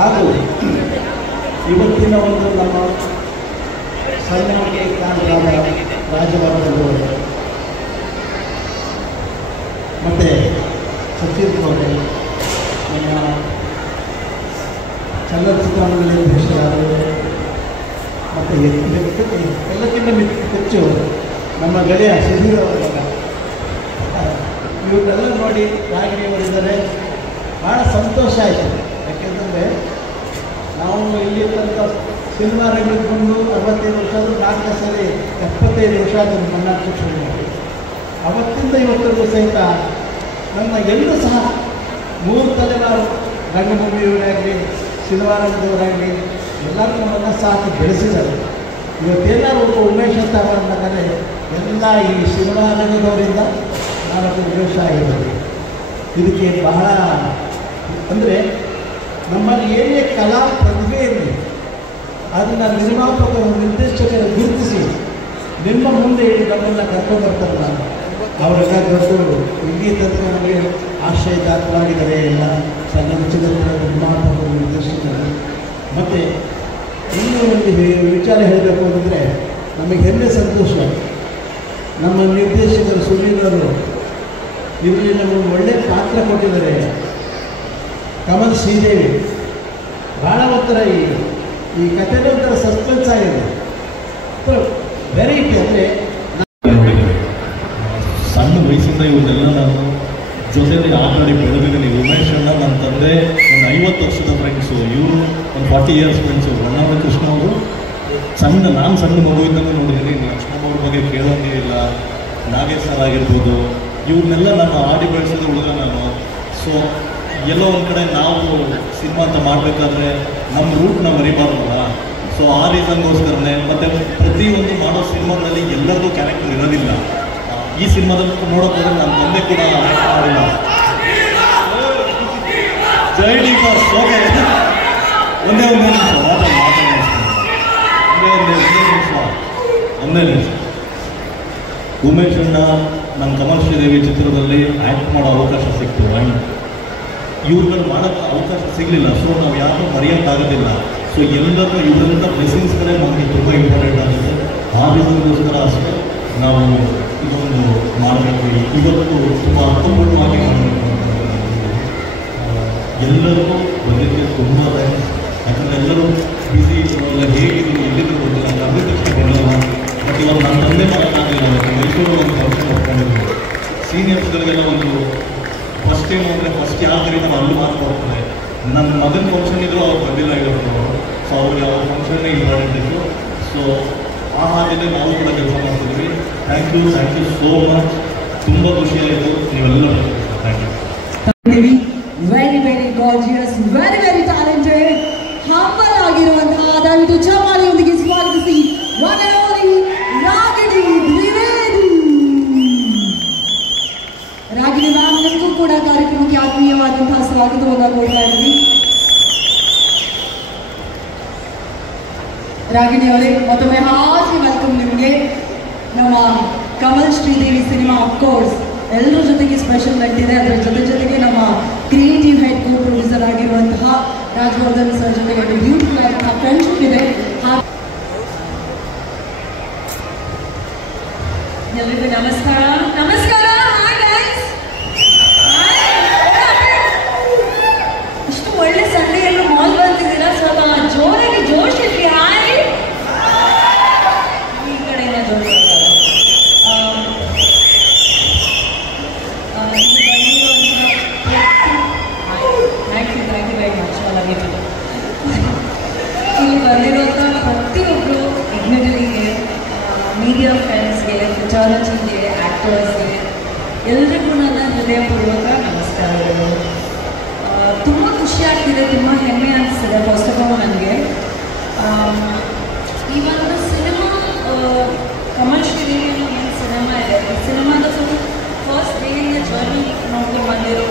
ಹಾಗೂ ಇವತ್ತಿನ ಒಂದು ನಮ್ಮ ಸೈನ್ಯಕ್ಕೆ ಕಾರಣರಾದ ರಾಜವರ್ಧನ್ ಮತ್ತು ಸಚಿನ್ ಅವರೇ, ನಮ್ಮ ಚಲನಚಿತ್ರಗಳಲ್ಲಿ ದೇಶರಾದರು, ಮತ್ತು ಎಲ್ಲಕ್ಕಿಂತ ಹೆಚ್ಚು ನಮ್ಮ ಗೆಳೆಯ ಸುಧೀರ್ ಅವರ ಇವನ್ನೆಲ್ಲ ನೋಡಿ ರಾಗಿಣಿಯವರಿದ್ದಾರೆ. ಭಾಳ ಸಂತೋಷ ಆಯಿತು. ಯಾಕೆಂತಂದರೆ ನಾವು ಇಲ್ಲಿ ತನಕ ಸಿನಿಮಾ ರಂಗಕ್ಕೆ ಬಂದು 65 ವರ್ಷ ಆದರೂ 4 ಸರಿ 75 ವರ್ಷ ಆದರೂ ಮನ್ನಾಟಕ್ಕೆ ಶುರು ಮಾಡಿ ಅವತ್ತಿಂದ ಇವತ್ತಿಗೂ ಸಹಿತ ನನ್ನ ಎಲ್ಲರೂ ಸಹ 3 ತಲೆಮಾರು ರಂಗಭೂಮಿಯವರಾಗಲಿ ಸಿನಿಮಾ ರಂಗದವರಾಗಲಿ ಎಲ್ಲರೂ ನಮ್ಮನ್ನು ಸಾಕಿ ಬೆಳೆಸಿದ್ದಾರೆ. ಇವತ್ತೇನಾದ್ರು ಒಬ್ಬ ಉಮೇಶ್ ಅಂತ ಬಂದರೆ ಎಲ್ಲ ಈ ಸಿನಿಮಾ ರಂಗದವರಿಂದ ನಾಲ್ಕು ಉಮೇಶ ಆಗಿರೋದು. ಇದಕ್ಕೆ ಬಹಳ ಅಂದರೆ ನಮ್ಮಲ್ಲಿ ಏನೇ ಕಲಾ ಪ್ರತಿಭೆ ಇರಲಿ ಅದನ್ನು ನಿರ್ಮಾಪಕರು ನಿರ್ದೇಶಕರು ಗುರುತಿಸಿ ನಿಮ್ಮ ಮುಂದೆ ಇಟ್ಟು ನಮ್ಮನ್ನು ಕರ್ಕೊಂಡು ಬರ್ತಾರಲ್ಲ ಅವರೆಲ್ಲ ದೊಡ್ಡವರು. ಇಲ್ಲಿ ತನಕ ನಮಗೆ ಆಶ್ರಯದಾತರಾಗಿದ್ದಾರೆ ಎಲ್ಲ ಚಲನಚಿತ್ರ ನಿರ್ಮಾಪಕರು ನಿರ್ದೇಶಕರು. ಮತ್ತು ಇನ್ನೂ ಒಂದು ವಿಚಾರ ಹೇಳಬೇಕು ಅಂದರೆ ನಮಗೆ ಹೆಮ್ಮೆ ಸಂತೋಷ. ನಮ್ಮ ನಿರ್ದೇಶಕರು ಸುನೀಲ್ ಅವರು ಇದರಲ್ಲಿ ನಮಗೆ ಒಳ್ಳೆಯ ಪಾತ್ರ ಕೊಟ್ಟಿದ್ದಾರೆ. ಕಮಲ್ ಶ್ರೀದೇವಿ ಭಾಳ ಒಂಥರ ಈ ಕಥೆನೇ ಒಂಥರ ಸಸ್ಪೆನ್ಸ್ ಆಗಿದೆ. ವೆರೈಟಿ ಅಂದರೆ ಸಣ್ಣ ವಯಸ್ಸಿಂದ ಇವನ್ನೆಲ್ಲ ನಾನು ಜೊತೆಯಲ್ಲಿ ಆಟಾಡಿ ಬೆಳೆದಿದ್ದೀನಿ. ಉಮೇಶ್ ಅಣ್ಣ ನನ್ನ ತಂದೆ ಒಂದು 50 ವರ್ಷದ ಫ್ರೆಂಡ್ಸು, ಇವರು ಒಂದು 40 ಇಯರ್ಸ್ ಫ್ರೆಂಡ್ಸು. ಹೊನ್ನಾವರ ಕೃಷ್ಣ ಅವರು ನಾನು ಸಣ್ಣ ಮಗುವಿಂದಲೂ ನೋಡಿದ್ದೀನಿ. ಲಕ್ಷ್ಮಣ ಅವ್ರ ಬಗ್ಗೆ ಕೇಳೋಂಗೇ ಇಲ್ಲ. ನಾಗೇಶ್ ಸರ್ ಆಗಿರ್ಬೋದು, ಇವ್ರನ್ನೆಲ್ಲ ನಾನು ಆಡಿ ಬೆಳೆಸಿದ ಹುಡುಗ ನಾನು. ಸೊ ಎಲ್ಲೋ ಒಂದು ಕಡೆ ನಾವು ಸಿನಿಮಾ ಅಂತ ಮಾಡಬೇಕಾದ್ರೆ ನಮ್ಮ ರೂಟ್ನ ಮರಿಬಾರ್ದಲ್ಲ. ಸೊ ಆ ರೀಸನ್ಗೋಸ್ಕರನೇ ಮತ್ತು ಪ್ರತಿಯೊಂದು ಮಾಡೋ ಸಿನಿಮಾಗಳಲ್ಲಿ ಎಲ್ಲರಿಗೂ ಕ್ಯಾರೆಕ್ಟರ್ ಇರೋದಿಲ್ಲ. ಈ ಸಿನಿಮಾದಲ್ಲಿ ನೋಡೋಕೆ ಹೋದರೆ ನನ್ನ ತಂದೆ ಕೂಡ ಆ್ಯಕ್ಟ್ ಮಾಡಿಲ್ಲ. ಜೈಡಿ ಬಾಸ್ ಓಕೆ ಒಂದೇ ನಿಮಿಷ ಒಂದೇ ನಿಮಿಷ. ಉಮೇಶ್ ಅಣ್ಣ ನಮ್ಮ ಕಮಲ್ ಶ್ರೀದೇವಿ ಚಿತ್ರದಲ್ಲಿ ಆ್ಯಕ್ಟ್ ಮಾಡೋ ಅವಕಾಶ ಸಿಕ್ತು. ಆ್ಯಂಡ್ ಇವ್ರುಗಳು ಮಾಡೋಕ್ಕೆ ಅವಕಾಶ ಸಿಗಲಿಲ್ಲ. ಸೊ ನಾವು ಯಾರೂ ಮರೆಯೋಕ್ಕಾಗೋದಿಲ್ಲ. ಸೊ ಎಲ್ಲರೂ ಇವರಿಂದ ಬ್ಲೆಸ್ಸಿಂಗ್ಸ್ಗಳೇ ನಮಗೆ ತುಂಬ ಇಂಪಾರ್ಟೆಂಟ್ ಆಗುತ್ತೆ. ಆ ರೀಸನ್ಗೋಸ್ಕರ ಅಷ್ಟೇ ನಾವು ಇದೊಂದು ಮಾಡಬೇಕು. ಇವತ್ತು ತುಂಬ ಅರ್ಥಪೂರ್ಣವಾಗಿ ಮಾಡಬೇಕು. ಎಲ್ಲರಿಗೂ ಬಂದಿದ್ದಕ್ಕೆ ತುಂಬ ಥ್ಯಾಂಕ್ಸ್. ಯಾಕಂದರೆ ಎಲ್ಲರೂ ಬ್ಯುಸಿ ಇರೋಲ್ಲ, ಹೇಗಿದ್ರು ಎಲ್ಲಿದ್ರು ಗೊತ್ತಿಲ್ಲ, ಅದೇ ತಕ್ಷಣ ಬರಲ್ಲ. ಬಟ್ ಇವಾಗ ನನ್ನ ತಂದೆ ಮಾಡೋಕ್ಕಾಗಲಿಲ್ಲ. ಮೈಸೂರು ಒಂದು ಫಂಕ್ಷನ್ ಒಪ್ಕೊಂಡಿದ್ರು. ಸೀನಿಯರ್ಸ್ಗಳಿಗೆಲ್ಲ ಒಂದು ಫಸ್ಟ್ ಟೈಮ್ ಹೋದರೆ ಫಸ್ಟ್ ಯಾವ ಥರ ನಾವು ಅಲ್ಲೂ ಮಾಡ್ಕೊಡ್ತಾರೆ. ನನ್ನ ಮಗನ ಫಂಕ್ಷನ್ ಇದ್ದರೂ ಅವ್ರು ಬಂದಿಲ್ಲ ಇವತ್ತು. ಸೊ ಅವ್ರಿಗೆ ಅವ್ರ ಫಂಕ್ಷನ್ನೇ ಇಂಪಾರ್ಟೆಂಟ್ ಇತ್ತು. ಸೊ ಆ ಹಾಗೆಯೇ ನಾವು ಕೂಡ ಕೆಲಸ ಮಾಡ್ತಿದ್ವಿ. Thank you so much. ತುಂಬ ಖುಷಿಯಾಯಿತು ನೀವೆಲ್ಲ. Thank you. Very very gorgeous, very very talented, humble ಆಗಿರುವಂತಹ ದಯವಿಟ್ಟು ಚಮಾರಿಯೊಂದಿಗೆ ಸ್ವಾಗತಿಸಿ one and only Ragini Dwivedi. Ragini ma'am ನಿಮಗೂ ಕೂಡ ಕಾರ್ಯಕ್ರಮಕ್ಕೆ ಆತ್ಮೀಯವಾದಂತಹ ಸ್ವಾಗತವನ್ನು ಕೊಡ್ತಾ ಇದ್ದೀವಿ. ರಾಗಿಣಿ ಅವರೇ, ಮತ್ತೊಮ್ಮೆ ಹಾಗೆ ವೆಲ್ಕಮ್ ನಿಮಗೆ. ನಮ್ಮ ಕಮಲ್ ಶ್ರೀದೇವಿ ಸಿನಿಮಾ ಅಫ್ಕೋರ್ಸ್ ಎಲ್ಲರ ಜೊತೆಗೆ ಸ್ಪೆಷಲ್ ನಟ್ಟಿದೆ. ಅದರ ಜೊತೆಗೆ ನಮ್ಮ ಕ್ರಿಯೇಟಿವ್ ಹೆಡ್ ಕೋ ಪ್ರೊಡ್ಯೂಸರ್ ಆಗಿರುವಂತಹ ರಾಜವರ್ಧನ್ ಸರ್ ಜೊತೆಗೆ ಬ್ಯೂಟಿಫುಲ್ ಆದಂತಹ ಫ್ರೆಂಡ್ಶಿಪ್ ಇದೆ. ಎಲ್ರಿಗೂ ನಮಸ್ಕಾರ. ನಮಸ್ಕಾರ. Hi guys. ಇಷ್ಟು ಒಳ್ಳೆ ಸಂಡೇ ಎಲ್ಲರೂ ಮಾಲ್ ಬಂದಿದ್ದೀರಾ. ಸ್ವಲ್ಪ ಜೋರಾಗಿ ಜೋಶ್ ಇರ್ಲಿ. ಹಾಯ್. ಈ ಕಡೆಯಿಂದ ಜೋಶ್. ಇಲ್ಲಿ ಬಂದಿರುವಂಥ ಪ್ರತಿಯೊಬ್ಬರು ಎಗ್ನೆಗಳಿಗೆ, ಮೀಡಿಯಾ ಫ್ರೆಂಡ್ಸ್ಗೆ, ಫೋಟೋಲಜಿಗೆ, ಆ್ಯಕ್ಟರ್ಸ್ಗೆ ಎಲ್ರಿಗೂ ನನ್ನ ಹೃದಯಪೂರ್ವಕ ನಮಸ್ಕಾರಗಳು. ತುಂಬ ಖುಷಿ ಆಗ್ತಿದೆ, ತುಂಬ ಹೆಮ್ಮೆ ಅನಿಸ್ತಿದೆ. ಫಸ್ಟ್ ಆಫ್ ಆಲ್ ನನಗೆ ಈ ಒಂದು ಸಿನಿಮಾ ಕಮಲ್ ಶ್ರೀದೇವಿ ಏನು ಸಿನಿಮಾ ಇದೆ, ಈ ಸಿನಿಮಾದ ಫಸ್ಟ್ ಡೇಯಿಂದ ಜರ್ನಿ ನೋಡ್ಕೊಂಡು ಬಂದಿರೋ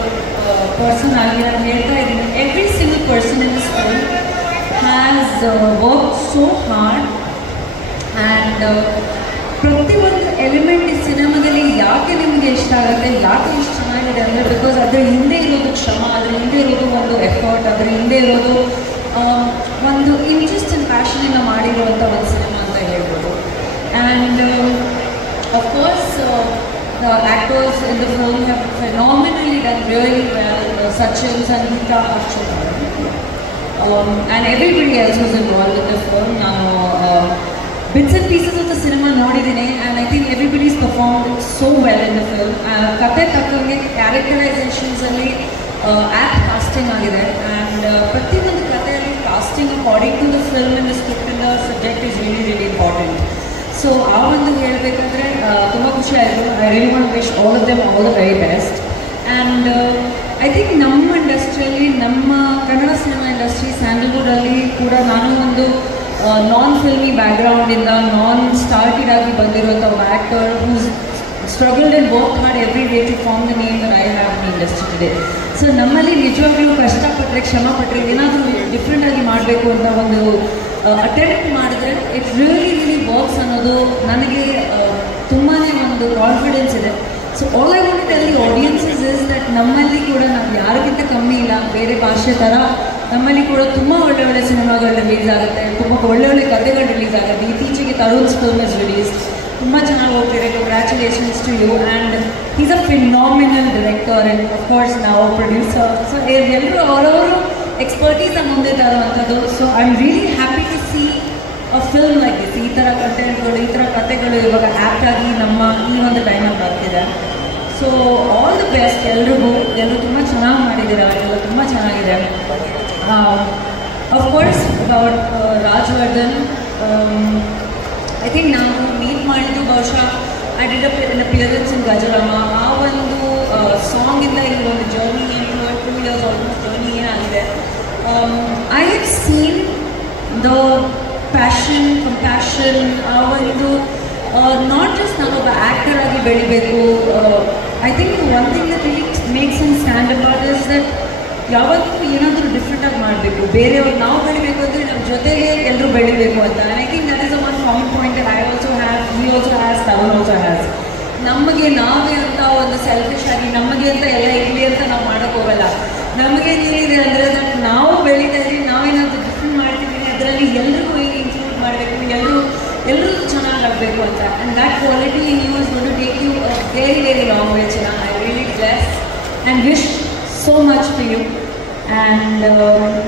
ಪರ್ಸನ್ ಆಗಿ ನಾನು ಹೇಳ್ತಾ ಇದ್ದೀನಿ. Every single person in this film has work so hard and ಪ್ರತಿಯೊಂದು ಎಲಿಮೆಂಟ್ ಈ ಸಿನಿಮಾದಲ್ಲಿ ಯಾಕೆ ನಿಮಗೆ ಇಷ್ಟ ಆಗುತ್ತೆ, ಯಾಕೆ ಇಷ್ಟು ಚೆನ್ನಾಗಿದೆ ಅಂದರೆ ಬಿಕಾಸ್ ಅದರ ಹಿಂದೆ ಇರೋದು ಶ್ರಮ, ಅದರ ಹಿಂದೆ ಇರೋದು ಒಂದು ಎಫರ್ಟ್, ಅದರ ಹಿಂದೆ ಇರೋದು ಒಂದು ಇಂಟ್ರೆಸ್ಟ್ ಆ್ಯಂಡ್ ಪ್ಯಾಷನಿಂದ ಮಾಡಿರುವಂಥ ಒಂದು ಸಿನಿಮಾ ಅಂತ ಹೇಳ್ಬೋದು. And of course the actors in the film have phenomenally done really well. Sachin, Sangeeta, Akshay, and everybody else was involved in the film. Bits and pieces of the cinema nodidine, and I think everybody's performed so well in the film. Kathe takkange characterizations alli apt casting agide, and prathiyondu katheyalli casting according to the film and the script and the subject is really really important. So ಆ ಒಂದು ಹೇಳಬೇಕಂದ್ರೆ ತುಂಬ ಖುಷಿ ಆಯಿತು. I really want wish all of them all the very best. And I think ನಮ್ಮ ಇಂಡಸ್ಟ್ರಿಯಲ್ಲಿ, ನಮ್ಮ Kannada cinema industry ಸ್ಯಾಂಡಲ್ವುಡಲ್ಲಿ ಕೂಡ ನಾನು ಒಂದು ನಾನ್ ಫಿಲ್ಮಿ ಬ್ಯಾಕ್ಗ್ರೌಂಡಿಂದ ನಾನ್ ಸ್ಟಾರ್ಟೆಡ್ ಆಗಿ ಬಂದಿರುವಂಥ ಒಬ್ಬ actor whose struggled and work hard every day to form the name that I have in industry today. So ನಮ್ಮಲ್ಲಿ ನಿಜವಾಗ್ಲೂ ಕಷ್ಟಪಟ್ಟರೆ, ಶ್ರಮಪಟ್ಟರೆ, ಏನಾದರೂ ಡಿಫ್ರೆಂಟಾಗಿ ಮಾಡಬೇಕು ಅಂತ ಒಂದು ಅಟೆಂಪ್ಟ್ ಮಾಡಿದ್ರೆ ಇಟ್ ರಿಯಲಿ ವರ್ಕ್ಸ್ ಅನ್ನೋದು ನನಗೆ ತುಂಬಾ ಒಂದು ಕಾನ್ಫಿಡೆನ್ಸ್ ಇದೆ. So all I want tell the audiences is that ನಮ್ಮಲ್ಲಿ ಕೂಡ ನಾವು ಯಾರಿಗಿಂತ ಕಮ್ಮಿ ಇಲ್ಲ. ಬೇರೆ ಭಾಷೆ ಥರ ನಮ್ಮಲ್ಲಿ ಕೂಡ ತುಂಬ ಒಳ್ಳೆ ಒಳ್ಳೆ ಸಿನಿಮಾಗಳು ರಿಲೀಸ್ ಆಗುತ್ತೆ, ತುಂಬ ಒಳ್ಳೆ ಒಳ್ಳೆ ಕಥೆಗಳು ರಿಲೀಸ್ ಆಗುತ್ತೆ. ಇತ್ತೀಚೆಗೆ ತರುಣ್ಸ್ ಫಿಲ್ಮ್ ಇಸ್ ರಿಲೀಸ್, ತುಂಬ ಚೆನ್ನಾಗಿ ಹೋಗ್ತಿದೆ. Congratulations to you. And is a phenomenal director and of course ನಾವು ಪ್ರೊಡ್ಯೂಸರ್. ಸೊ ಎಲ್ಲರೂ ಅವರವರು ಎಕ್ಸ್ಪರ್ಟೀಸನ್ನು ಹೊಂದಿದ್ದಾರೆ ಇರುವಂಥದ್ದು. So I am really happy to see a film like this. ಈ ಥರ ಕಂಟೆಂಟ್ಗಳು, ಈ ಥರ ಕಥೆಗಳು ಇವಾಗ ಆ್ಯಕ್ಟಾಗಿ ನಮ್ಮ ಈ ಒಂದು ಟೈಮಲ್ಲಿ ಬರ್ತಿದೆ. ಸೊ ಆಲ್ ದಿ ಬೆಸ್ಟ್ ಎಲ್ರಿಗೂ. ಎಲ್ಲರೂ ತುಂಬ ಚೆನ್ನಾಗಿ ಮಾಡಿದ್ದೀರ, ಎಲ್ಲ ತುಂಬ ಚೆನ್ನಾಗಿದೆ. Of course about Rajavardhan, I think ನಾವು ಮೀಟ್ ಮಾಡಿದ್ದು ಬಹುಶಃ I did an appearance in Gajarama. ಆ ಒಂದು ಸಾಂಗಿಂದ ಈ ಒಂದು ಜರ್ನಿ ಏನು 2 years ಆಲ್ಮೋಸ್ಟ್ ಜರ್ನಿ ಏನಾಗಿದೆ. I have seen the passion, compassion, ಆ ಒಂದು ನಾಟ್ ಜಸ್ಟ್ ನಾನೊಬ್ಬ ಆ್ಯಕ್ಟರ್ ಆಗಿ ಬೆಳಿಬೇಕು. I think one thing that really makes us stand apart is that ಯಾವತ್ತೂ ಏನಾದರೂ ಡಿಫ್ರೆಂಟಾಗಿ ಮಾಡಬೇಕು. ಬೇರೆಯವ್ರು ನಾವು ಬೆಳಿಬೇಕು ಅಂದರೆ ನಮ್ಮ ಜೊತೆಗೆ ಎಲ್ಲರೂ ಬೆಳಿಬೇಕು ಅಂತ. I think that is a one common point I also have, he also has, Tarun also has. ನಮಗೆ ನಾವೇ ಅಂತ ಒಂದು ಸೆಲ್ಫಿಶ್ ಆಗಿ ನಮಗೆ ಅಂತ ಎಲ್ಲ ಇರಲಿ ಅಂತ ನಾವು ಮಾಡೋಕ್ಕೆ ಹೋಗಲ್ಲ. ನಮಗೇನಿದೆ ಅಂದರೆ ದಟ್ ನಾವು ಬೆಳೀತಾ ಇದ್ದೀವಿ, ನಾವೇನಾದರೂ ಡಿಫ್ರೆಂಟ್ ಮಾಡ್ತಿದ್ದೀವಿ, ಅದರಲ್ಲಿ ಎಲ್ರಿಗೂ ಹೇಗೆ ಇನ್ಕ್ಲೂಡ್ ಮಾಡಬೇಕು, ಎಲ್ಲರೂ ಚೆನ್ನಾಗಾಗಬೇಕು ಅಂತ. And that quality in you is gonna take you a very very long way. I really bless and wish so much to you, and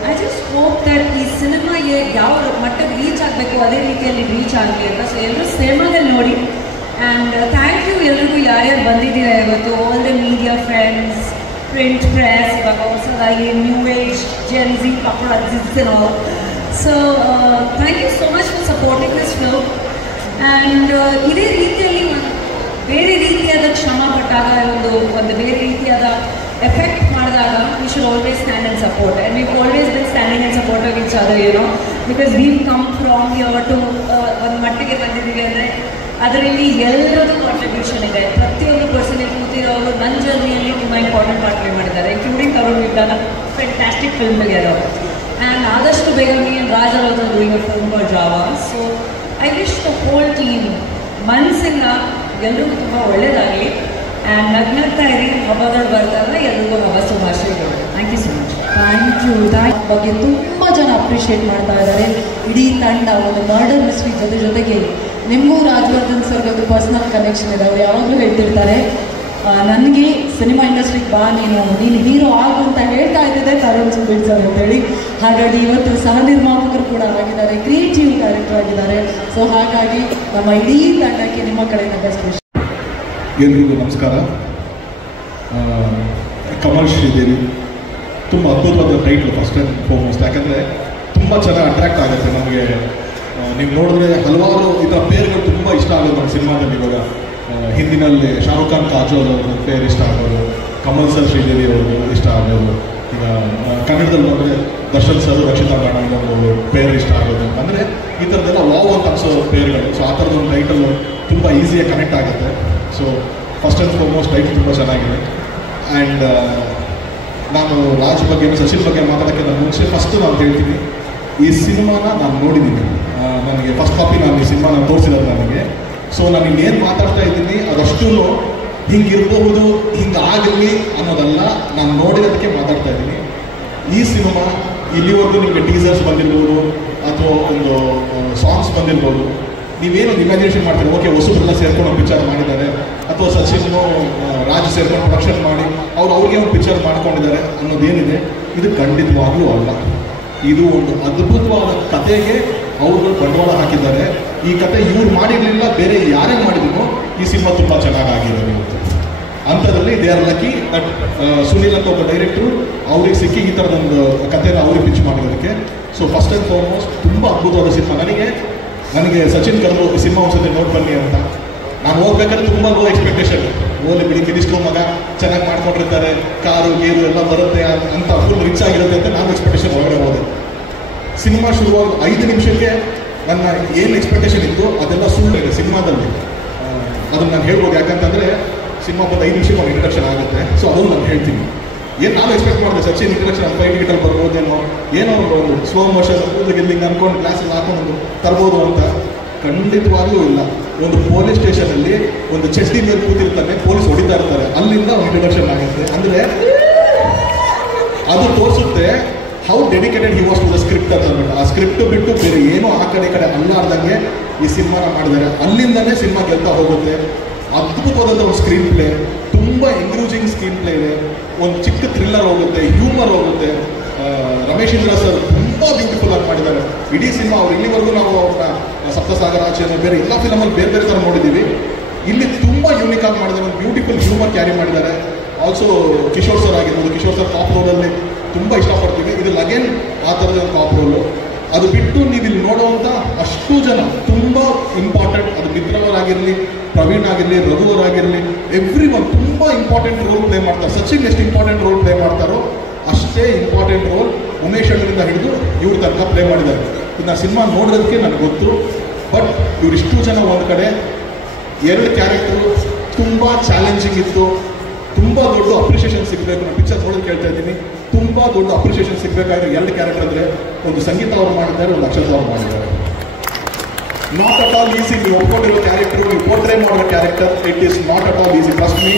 I just hope that ಈ cinema ಯಾವ ಮಟ್ಟಕ್ಕೆ reach ಆಗಬೇಕು ಅದೇ ರೀತಿಯಲ್ಲಿ reach ಆಗಲಿ ಅಂತ. So ಎಲ್ಲರೂ ಸಿನಿಮಾದಲ್ಲಿ ನೋಡಿ. ಆ್ಯಂಡ್ ಥ್ಯಾಂಕ್ ಯು ಎಲ್ರಿಗೂ ಯಾರ್ಯಾರು ಬಂದಿದ್ದೀರಾ ಇವತ್ತು, all the media friends, print press, ಇವಾಗ ಹೊಸದಾಗಿ new age, gen Z, paparazzis all. So thank you so much for supporting this film. And ಇದೇ ರೀತಿಯಲ್ಲಿ ಒಂದು ಬೇರೆ ರೀತಿಯಾದ ಶ್ರಮ ಪಟ್ಟಾಗ, ಒಂದು ಬೇರೆ ರೀತಿಯಾದ ಎಫೆಕ್ಟ್ ಮಾಡಿದಾಗ we should always stand and support, and we've always been standing and supporting each other, you know, because we've come from here to ಒಂದು ಮಟ್ಟಿಗೆ ಬಂದಿದ್ದೀವಿ ಅಂದರೆ ಅದರಲ್ಲಿ ಎಲ್ಲರದ್ದು ಕಾಂಟ್ರಿಬ್ಯೂಷನ್ ಇದೆ. ಪ್ರತಿಯೊಂದು ಪರ್ಸನಿಗೆ ಕೂತಿರೋರು ನನ್ನ ಜರ್ನಿಯಲ್ಲಿ ತುಂಬ ಇಂಪಾರ್ಟೆಂಟ್ ಪಾರ್ಟ್ ಪ್ಲೇ ಮಾಡಿದ್ದಾರೆ, including Tarun. View done a fantastic film together, and ಆದಷ್ಟು ಬೇಗ me and Raj are also doing a film called Java. So I wish the whole team ಮನಸ್ಸಿಂದ ಎಲ್ರಿಗೂ ತುಂಬ ಒಳ್ಳೆಯದಾಗಲಿ. ಆ್ಯಂಡ್ ನಗ್ನಗ್ತಾ ಇರಿ, ಹಬ್ಬಗಳು ಬರ್ತಾರಲ್ಲ, ಎಲ್ರಿಗೂ ಹಬ್ಬ ಶುಭಾಶಯಗಳು. Thank you so much. Thank you. ಬಗ್ಗೆ ತುಂಬ ಜನ ಅಪ್ರಿಷಿಯೇಟ್ ಮಾಡ್ತಾ ಇದ್ದಾರೆ. ಇಡೀ ತಂಡ ಒಂದು ಮರ್ಡರ್ ಮಿಸ್ಟ್ರಿ ಜೊತೆಗೆ ನಿಮಗೂ ರಾಜವರ್ಧನ್ ಸರ್ಗೆ ಒಂದು ಪರ್ಸ್ನಲ್ ಕನೆಕ್ಷನ್ ಇದೆ. ಅವ್ರು ಯಾವಾಗಲೂ ಹೇಳ್ತಿರ್ತಾರೆ, ನನಗೆ ಸಿನಿಮಾ ಇಂಡಸ್ಟ್ರಿಗೆ ಬಾ, ನೀನು ಹೀರೋ ಆಗು ಅಂತ ಹೇಳ್ತಾ ಇದ್ದಿದ್ದೆ ತರುಣ್ ಸುಬೀರ್ ಸರ್ ಅಂತೇಳಿ. ಹಾಗಾಗಿ ಇವತ್ತು ಸಹ ನಿರ್ಮಾಪಕರು ಕೂಡ ಆಗಿದ್ದಾರೆ, ಕ್ರಿಯೇಟಿವ್ ಡೈರೆಕ್ಟರ್ ಆಗಿದ್ದಾರೆ. ಸೊ ಹಾಗಾಗಿ ನಮ್ಮ ಇಡೀ ತಂಡಕ್ಕೆ ನಿಮ್ಮ ಕಡೆಯಿಂದ ಬೆಸ್ಟ್ ವಿಶ್. ಎಲ್ರಿಗೂ ನಮಸ್ಕಾರ. ಕಮಲ್ ಶ್ರೀದೇವಿ ತುಂಬ ಅದ್ಭುತವಾದ ಟೈಟ್ಲು ಫಸ್ಟ್ ಆ್ಯಂಡ್ ಫಾರ್ಮೋಸ್ಟ್. ಯಾಕಂದರೆ ತುಂಬ ಚೆನ್ನಾಗಿ ಅಟ್ರ್ಯಾಕ್ಟ್ ಆಗುತ್ತೆ ನಮಗೆ. ನೀವು ನೋಡಿದ್ರೆ ಹಲವಾರು ಈ ಥರ ಪೇರ್ಗಳು ತುಂಬ ಇಷ್ಟ ಆಗೋದು ನಮ್ಮ ಸಿನಿಮಾದಲ್ಲಿ. ಇವಾಗ ಹಿಂದಿನಲ್ಲಿ ಶಾರುಖ್ ಖಾನ್, ಕಾಜೋಲ್ ಅವ್ರದ್ದು ಪೇರ್ ಇಷ್ಟ ಆಗೋದು, ಕಮಲ್ ಸರ್, ಶ್ರೀದೇವಿ ಅವ್ರದ್ದು ಇಷ್ಟ ಆಗೋದು. ಈಗ ಕನ್ನಡದಲ್ಲಿ ನೋಡಿದ್ರೆ ದರ್ಶನ್ ಸರ್, ರಕ್ಷಿತಾ ಗಾಣ ಒಂದು ಪೇರ್ ಇಷ್ಟ ಆಗೋದು. ಅಂದರೆ ಈ ಥರದ್ದೆಲ್ಲ ವಾವ್ ಅಂತ ಅನಿಸೋ ಪೇರ್ಗಳು. ಸೊ ಆ ಥರದೊಂದು ಟೈಟಲ್ ತುಂಬ ಈಸಿಯಾಗಿ ಕನೆಕ್ಟ್ ಆಗುತ್ತೆ. So first and foremost title ತುಂಬ ಚೆನ್ನಾಗಿದೆ. ಆ್ಯಂಡ್ ನಾನು ರಾಜ್ ಬಗ್ಗೆ, ಸಚಿನ್ ಬಗ್ಗೆ ಮಾತಾಡೋಕ್ಕೆ ಮುಂಚೆ ಫಸ್ಟು ನಾನು ಹೇಳ್ತೀನಿ, ಈ ಸಿನಿಮಾನ ನಾನು ನೋಡಿದ್ದೀನಿ. ನನಗೆ ಫಸ್ಟ್ ಕಾಪಿ ನಾನು ಈ ಸಿನಿಮಾನ ತೋರಿಸಿರೋದು ನನಗೆ. ಸೊ ನಾನು ಇನ್ನೇನು ಮಾತಾಡ್ತಾ ಇದ್ದೀನಿ ಅದಷ್ಟು ಹಿಂಗಿರ್ಬಹುದು, ಹಿಂಗಾಗಲಿ ಅನ್ನೋದಲ್ಲ, ನಾನು ನೋಡಿರೋದಕ್ಕೆ ಮಾತಾಡ್ತಾ ಇದ್ದೀನಿ. ಈ ಸಿನಿಮಾ ಇಲ್ಲಿವರೆಗೂ ನಿಮಗೆ ಟೀಸರ್ಸ್ ಬಂದಿರ್ಬೋದು ಅಥವಾ ಒಂದು ಸಾಂಗ್ಸ್ ಬಂದಿರ್ಬೋದು, ನೀವೇನೊಂದು ಇಮ್ಯಾಜಿನೇಷನ್ ಮಾಡ್ತೀರಿ, ಓಕೆ ಹೊಸಬ್ರೆಲ್ಲ ಸೇರ್ಕೊಂಡು ಒಂದು ಪಿಕ್ಚರ್ ಮಾಡಿದ್ದಾರೆ ಅಥವಾ ಸಚಿನ್ ರಾಜ್ ಸೇರ್ಕೊಂಡು ಪ್ರೊಡಕ್ಷನ್ ಮಾಡಿ ಅವ್ರಿಗೆ ಒಂದು ಪಿಕ್ಚರ್ ಮಾಡ್ಕೊಂಡಿದ್ದಾರೆ ಅನ್ನೋದೇನಿದೆ, ಇದು ಖಂಡಿತವಾಗ್ಲೂ ಅಲ್ಲ. ಇದು ಒಂದು ಅದ್ಭುತವಾದ ಕಥೆಗೆ ಅವ್ರುಗಳು ಬಂಡವಾಳ ಹಾಕಿದ್ದಾರೆ. ಈ ಕತೆ ಇವ್ರು ಮಾಡಿರಲಿಲ್ಲ, ಬೇರೆ ಯಾರೇ ಮಾಡಿದ್ರು ಈ ಸಿನಿಮಾ ತುಂಬ ಚೆನ್ನಾಗಾಗಿರೋದು ಇವತ್ತು. ಅಂಥದ್ರಲ್ಲಿ they are lucky that Sunil ಅಂತ ಒಬ್ಬ ಡೈರೆಕ್ಟ್ರು ಅವ್ರಿಗೆ ಸಿಕ್ಕಿ ಈ ಥರದೊಂದು ಕಥೆನ ಅವ್ರಿಗೆ ಪಿಚ್ ಮಾಡಿರೋದಕ್ಕೆ. ಸೊ ಫಸ್ಟ್ ಆ್ಯಂಡ್ ಫಾರ್ಮೋಸ್ಟ್ ತುಂಬ ಅದ್ಭುತವಾದ ಸಿನಿಮಾ. ನನಗೆ ಸಚಿನ್ ಕರ್ದು ಸಿನಿಮಾ ಒಂದ್ಸತಿ ನೋಡಿ ಬನ್ನಿ ಅಂತ ನಾನು ಹೋಗ್ಬೇಕಾದ್ರೆ ತುಂಬ ಲೋ ಎಕ್ಸ್ಪೆಕ್ಟೇಷನ್. ಓಲಿ ಬಿಡಿ ಕಿರಿಸ್ಟು ಮಗ ಚೆನ್ನಾಗಿ ಮಾಡ್ಕೊಂಡಿರ್ತಾರೆ, ಕಾರು ಗೀರು ಎಲ್ಲ ಬರುತ್ತೆ ಅಂತ ಫುಲ್ ರಿಚ್ ಆಗಿರುತ್ತೆ ಅಂತ ನಾನು ಎಕ್ಸ್ಪೆಕ್ಟೇಷನ್ ಹೊರಗಡೆ ಹೋದೆ. ಸಿನಿಮಾ ಶುರುವಾಗ 5 ನಿಮಿಷಕ್ಕೆ ನನ್ನ ಏನು ಎಕ್ಸ್ಪೆಕ್ಟೇಷನ್ ಇತ್ತು ಅದೆಲ್ಲ ಸುಳ್ಳಿದೆ ಸಿನಿಮಾದಲ್ಲಿ. ಅದನ್ನು ನಾನು ಹೇಳ್ಬೋದು, ಯಾಕಂತಂದರೆ ಸಿನಿಮಾ ಬಂದು 5 ನಿಮಿಷಕ್ಕೆ ಒಂದು ಇಂಟ್ರಡಕ್ಷನ್ ಆಗುತ್ತೆ. ಸೊ ಅದನ್ನು ನಾನು ಹೇಳ್ತೀನಿ. ಏನು ನಾನು ಎಕ್ಸ್ಪೆಕ್ಟ್ ಮಾಡಿದೆ, ಸಚಿನ್ ಇಂಟ್ರಡಕ್ಷನ್ 5 ಮಿನಿಟಲ್ಲಿ ಬರ್ಬೋದೇನೋ, ಏನೋ ಒಂದು ಸ್ಲೋ ಮೋಷನ್ ಗೆಲ್ಲಿಂಗ್ ಅಂದ್ಕೊಂಡು ಗ್ಲಾಸಲ್ಲಿ ಹಾಕೊಂಡು ತರ್ಬೋದು ಅಂತ. ಖಂಡಿತವಾಗ್ಲೂ ಇಲ್ಲ. ಒಂದು ಪೊಲೀಸ್ ಸ್ಟೇಷನಲ್ಲಿ ಒಂದು ಚಡ್ಡಿ ಮೇಲೆ ಕೂತಿರ್ತಾನೆ, ಪೊಲೀಸ್ ಹೊಡಿತಾ ಇರ್ತಾರೆ, ಅಲ್ಲಿಂದ ಒಂದು ಇಂಟ್ರಡಕ್ಷನ್ ಆಗುತ್ತೆ. ಅಂದರೆ ಅದು ತೋರಿಸುತ್ತೆ how dedicated he was to the script ಅಂತ ಅಂದ್ಬಿಟ್ಟು. ಆ ಸ್ಕ್ರಿಪ್ಟ್ ಬಿಟ್ಟು ಬೇರೆ ಏನೂ ಆ ಕಡೆ ಅಲ್ಲಾರ್ದಂಗೆ ಈ ಸಿನಿಮಾನ ಮಾಡಿದ್ದಾರೆ. ಅಲ್ಲಿಂದನೇ ಸಿನಿಮಾ ಗೆಲ್ತಾ ಹೋಗುತ್ತೆ. ಅದ್ಭುತವಾದಂಥ ಒಂದು ಸ್ಕ್ರೀನ್ ಪ್ಲೇ, ತುಂಬ ಎಂಗ್ರೂಜಿಂಗ್ ಸ್ಕ್ರೀನ್ ಪ್ಲೇ ಇದೆ. ಒಂದು ಚಿಕ್ಕ ಥ್ರಿಲ್ಲರ್ ಹೋಗುತ್ತೆ, ಹ್ಯೂಮರ್ ಹೋಗುತ್ತೆ. ರಮೇಶ್ ಇಂದ್ರ ಸರ್ ತುಂಬ ಬ್ಯೂಟಿಫುಲ್ ಆಗಿ ಮಾಡಿದ್ದಾರೆ ಇಡೀ ಸಿನಿಮಾ. ಅವ್ರು ಇಲ್ಲಿವರೆಗೂ ನಾವು ಅವ್ರನ್ನ ಸಪ್ತಸಾಗರ ಆಚೆ ಬೇರೆ ಎಲ್ಲ ಫಿಲಮಲ್ಲಿ ಬೇರೆ ಬೇರೆ ಥರ ನೋಡಿದ್ದೀವಿ. ಇಲ್ಲಿ ತುಂಬ ಯೂನಿಕ್ ಆಗಿ ಮಾಡಿದ್ದಾರೆ, ಒಂದು ಬ್ಯೂಟಿಫುಲ್ ಹ್ಯೂಮರ್ ಕ್ಯಾರಿ ಮಾಡಿದ್ದಾರೆ. ಆಲ್ಸೋ ಕಿಶೋರ್ ಸರ್ ಆಗಿರ್ಬೋದು, ಕಿಶೋರ್ ಸರ್ ಟಾಪ್ ರೋಲಲ್ಲಿ ತುಂಬ ಇಷ್ಟಪಡ್ತೀವಿ. ಇದು ಅಗೇನ್ ಆ ಥರದ ಟಾಪ್ ರೋಲು. ಅದು ಬಿಟ್ಟು ನೀವು ಇಲ್ಲಿ ನೋಡುವಂಥ ಅಷ್ಟು ಜನ ತುಂಬ ಇಂಪಾರ್ಟೆಂಟ್, ಅದು ಮಿತ್ರವರಾಗಿರಲಿ, ಪ್ರವೀಣ್ ಆಗಿರಲಿ, ರಘುವರಾಗಿರಲಿ, ಎವ್ರಿ ಒನ್ ತುಂಬ ಇಂಪಾರ್ಟೆಂಟ್ ರೋಲ್ ಪ್ಲೇ ಮಾಡ್ತಾರೆ. ಸಚಿನ್ ಎಷ್ಟು ಇಂಪಾರ್ಟೆಂಟ್ ರೋಲ್ ಪ್ಲೇ ಮಾಡ್ತಾರೋ ಅಷ್ಟೇ ಇಂಪಾರ್ಟೆಂಟ್ ರೋಲ್ ಉಮೇಶ್ ಅಣ್ಣರಿಂದ ಹಿಡಿದು ಇವ್ರ ತನಕ ಪ್ಲೇ ಮಾಡಿದ್ದಾರೆ. ಇದನ್ನ ಸಿನಿಮಾ ನೋಡೋದಕ್ಕೆ ನನಗೆ ಗೊತ್ತು. ಬಟ್ ಇವರಿಷ್ಟು ಜನ ಒಂದು ಕಡೆ, 2 ಕ್ಯಾರೆಕ್ಟರು ತುಂಬ ಚಾಲೆಂಜಿಂಗ್ ಇತ್ತು. ತುಂಬ ದೊಡ್ಡ ಅಪ್ರಿಷಿಯೇಷನ್ ಸಿಗಬೇಕು. ನಾನು ಪಿಕ್ಚರ್ ನೋಡೋದು ಕೇಳ್ತಾ ಇದ್ದೀನಿ. ತುಂಬ ದೊಡ್ಡ ಅಪ್ರಿಷಿಯೇಷನ್ ಸಿಗಬೇಕಾದ್ರೆ 2 ಕ್ಯಾರೆಕ್ಟರ್ ಅಂದರೆ ಒಂದು ಸಂಗೀತ ಅವರು ಮಾಡಿದ್ದಾರೆ, ಒಂದು ಅಕ್ಷತಾ ಅವರು ಮಾಡಿದ್ದಾರೆ. Not at all easy. ನೀವು ಒಪ್ಕೊಂಡಿರೋ ಕ್ಯಾರೆಕ್ಟರ್, ನೀವು ಪೋರ್ಟ್ರೇ ಮಾಡೋ character, it is not at all easy. Trust me,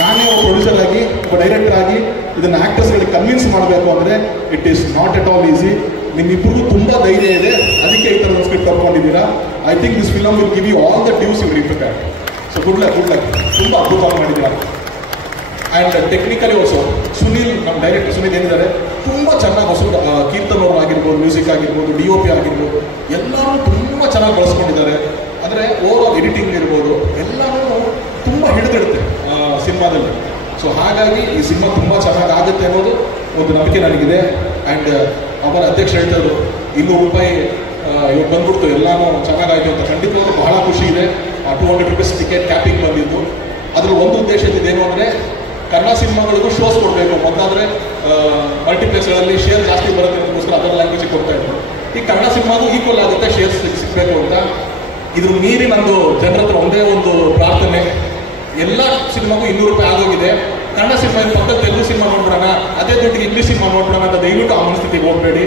ನಾನೇ ಒಬ್ಬ ಪ್ರೊಡ್ಯೂಸರ್ ಆಗಿ, ಒಬ್ಬ ಡೈರೆಕ್ಟರ್ ಆಗಿ ಇದನ್ನು ಆ್ಯಕ್ಟರ್ಸ್ಗಳಿಗೆ ಕನ್ವಿನ್ಸ್ ಮಾಡಬೇಕು ಅಂದರೆ it is not at all easy. ನಿಮ್ಮಿಬ್ಬರಿಗೂ ತುಂಬ ಧೈರ್ಯ ಇದೆ, ಅದಕ್ಕೆ ಈ ಥರದ ಸ್ಕ್ರಿಪ್ಟ್ ತಗೊಂಡಿದ್ದೀರಾ. I think this film will give you all the dues you reprepare. So good luck. ತುಂಬ ಅದ್ಭುತವಾಗಿ ಮಾಡಿದ್ದೀರಾ. ಆ್ಯಂಡ್ ಟೆಕ್ನಿಕಲಿ ಆಲ್ಸೋ ಸುನೀಲ್, ನಮ್ಮ ಡೈರೆಕ್ಟರ್ ಸುನೀಲ್ ಏನಿದ್ದಾರೆ, ತುಂಬ ಚೆನ್ನಾಗಿ ಹೊಸದು ಕೀರ್ತನ್ ಅವರು ಆಗಿರ್ಬೋದು, ಮ್ಯೂಸಿಕ್ ಆಗಿರ್ಬೋದು, DOP ಆಗಿರ್ಬೋದು, ಎಲ್ಲರೂ ತುಂಬ ಚೆನ್ನಾಗಿ ಬಳಸ್ಕೊಂಡಿದ್ದಾರೆ. ಅಂದರೆ ಓವರ್ ಎಡಿಟಿಂಗ್ ಇರ್ಬೋದು, ಎಲ್ಲರೂ ತುಂಬ ಹಿಡಿದಿಡುತ್ತೆ ಸಿನಿಮಾದಲ್ಲಿ. ಸೊ ಹಾಗಾಗಿ ಈ ಸಿನಿಮಾ ತುಂಬ ಚೆನ್ನಾಗಿ ಆಗುತ್ತೆ ಅನ್ನೋದು ಒಂದು ನಂಬಿಕೆ ನನಗಿದೆ. ಆ್ಯಂಡ್ ಅವರ ಅಧ್ಯಕ್ಷ ಹೇಳ್ತಾರೆ ₹200 ಇವಾಗ ಬಂದ್ಬಿಡ್ತು, ಎಲ್ಲನೂ ಚೆನ್ನಾಗಾಯಿತು ಅಂತ. ಖಂಡಿತವಾಗ್ಲೂ ಬಹಳ ಖುಷಿ ಇದೆ. ₹200 ಟಿಕೆಟ್ ಕ್ಯಾಪಿಂಗ್ ಬಂದಿದ್ದು. ಅದ್ರ ಒಂದು ಉದ್ದೇಶ ಇದ್ದೇನು ಅಂದರೆ ಕನ್ನಡ ಸಿನಿಮಾಗಳಿಗೂ ಶೋಸ್ ಕೊಡಬೇಕು. ಮೊದಲಾದರೆ ಮಲ್ಟಿಪ್ಲೆಕ್ಸ್ಗಳಲ್ಲಿ ಶೇರ್ ಜಾಸ್ತಿ ಬರುತ್ತೆ ಅನ್ನೋದಕ್ಕೋಸ್ಕರ ಅದರ ಲ್ಯಾಂಗ್ವೇಜಿಗೆ ಕೊಡ್ತಾ ಇದ್ರು. ಈ ಕನ್ನಡ ಸಿನಿಮಾಗೂ ಈಕ್ವಲ್ ಆಗುತ್ತೆ ಶೇರ್ಸ್ ಸಿಗಬೇಕು ಅಂತ. ಇದ್ರ ಮೀರಿ ನಂದು ಜನರ ಹತ್ರ ಒಂದೇ ಒಂದು ಪ್ರಾರ್ಥನೆ, ಎಲ್ಲ ಸಿನಿಮಾಗೂ ₹200 ಆಗೋಗಿದೆ. ಕನ್ನಡ ಸಿನಿಮಾ ಪಕ್ಕದ ತೆಲುಗು ಸಿನಿಮಾ ನೋಡ್ಬಿಡೋಣ, ಅದೇ ದುಡ್ಡಿಗೆ ಇಂಗ್ಲೀಷ್ ಸಿನಿಮಾ ನೋಡ್ಬಿಡೋಣ ಅಂತ ದಯವಿಟ್ಟು ಆ ಮನಸ್ಥಿತಿಗೆ ಹೋಗಬೇಡಿ.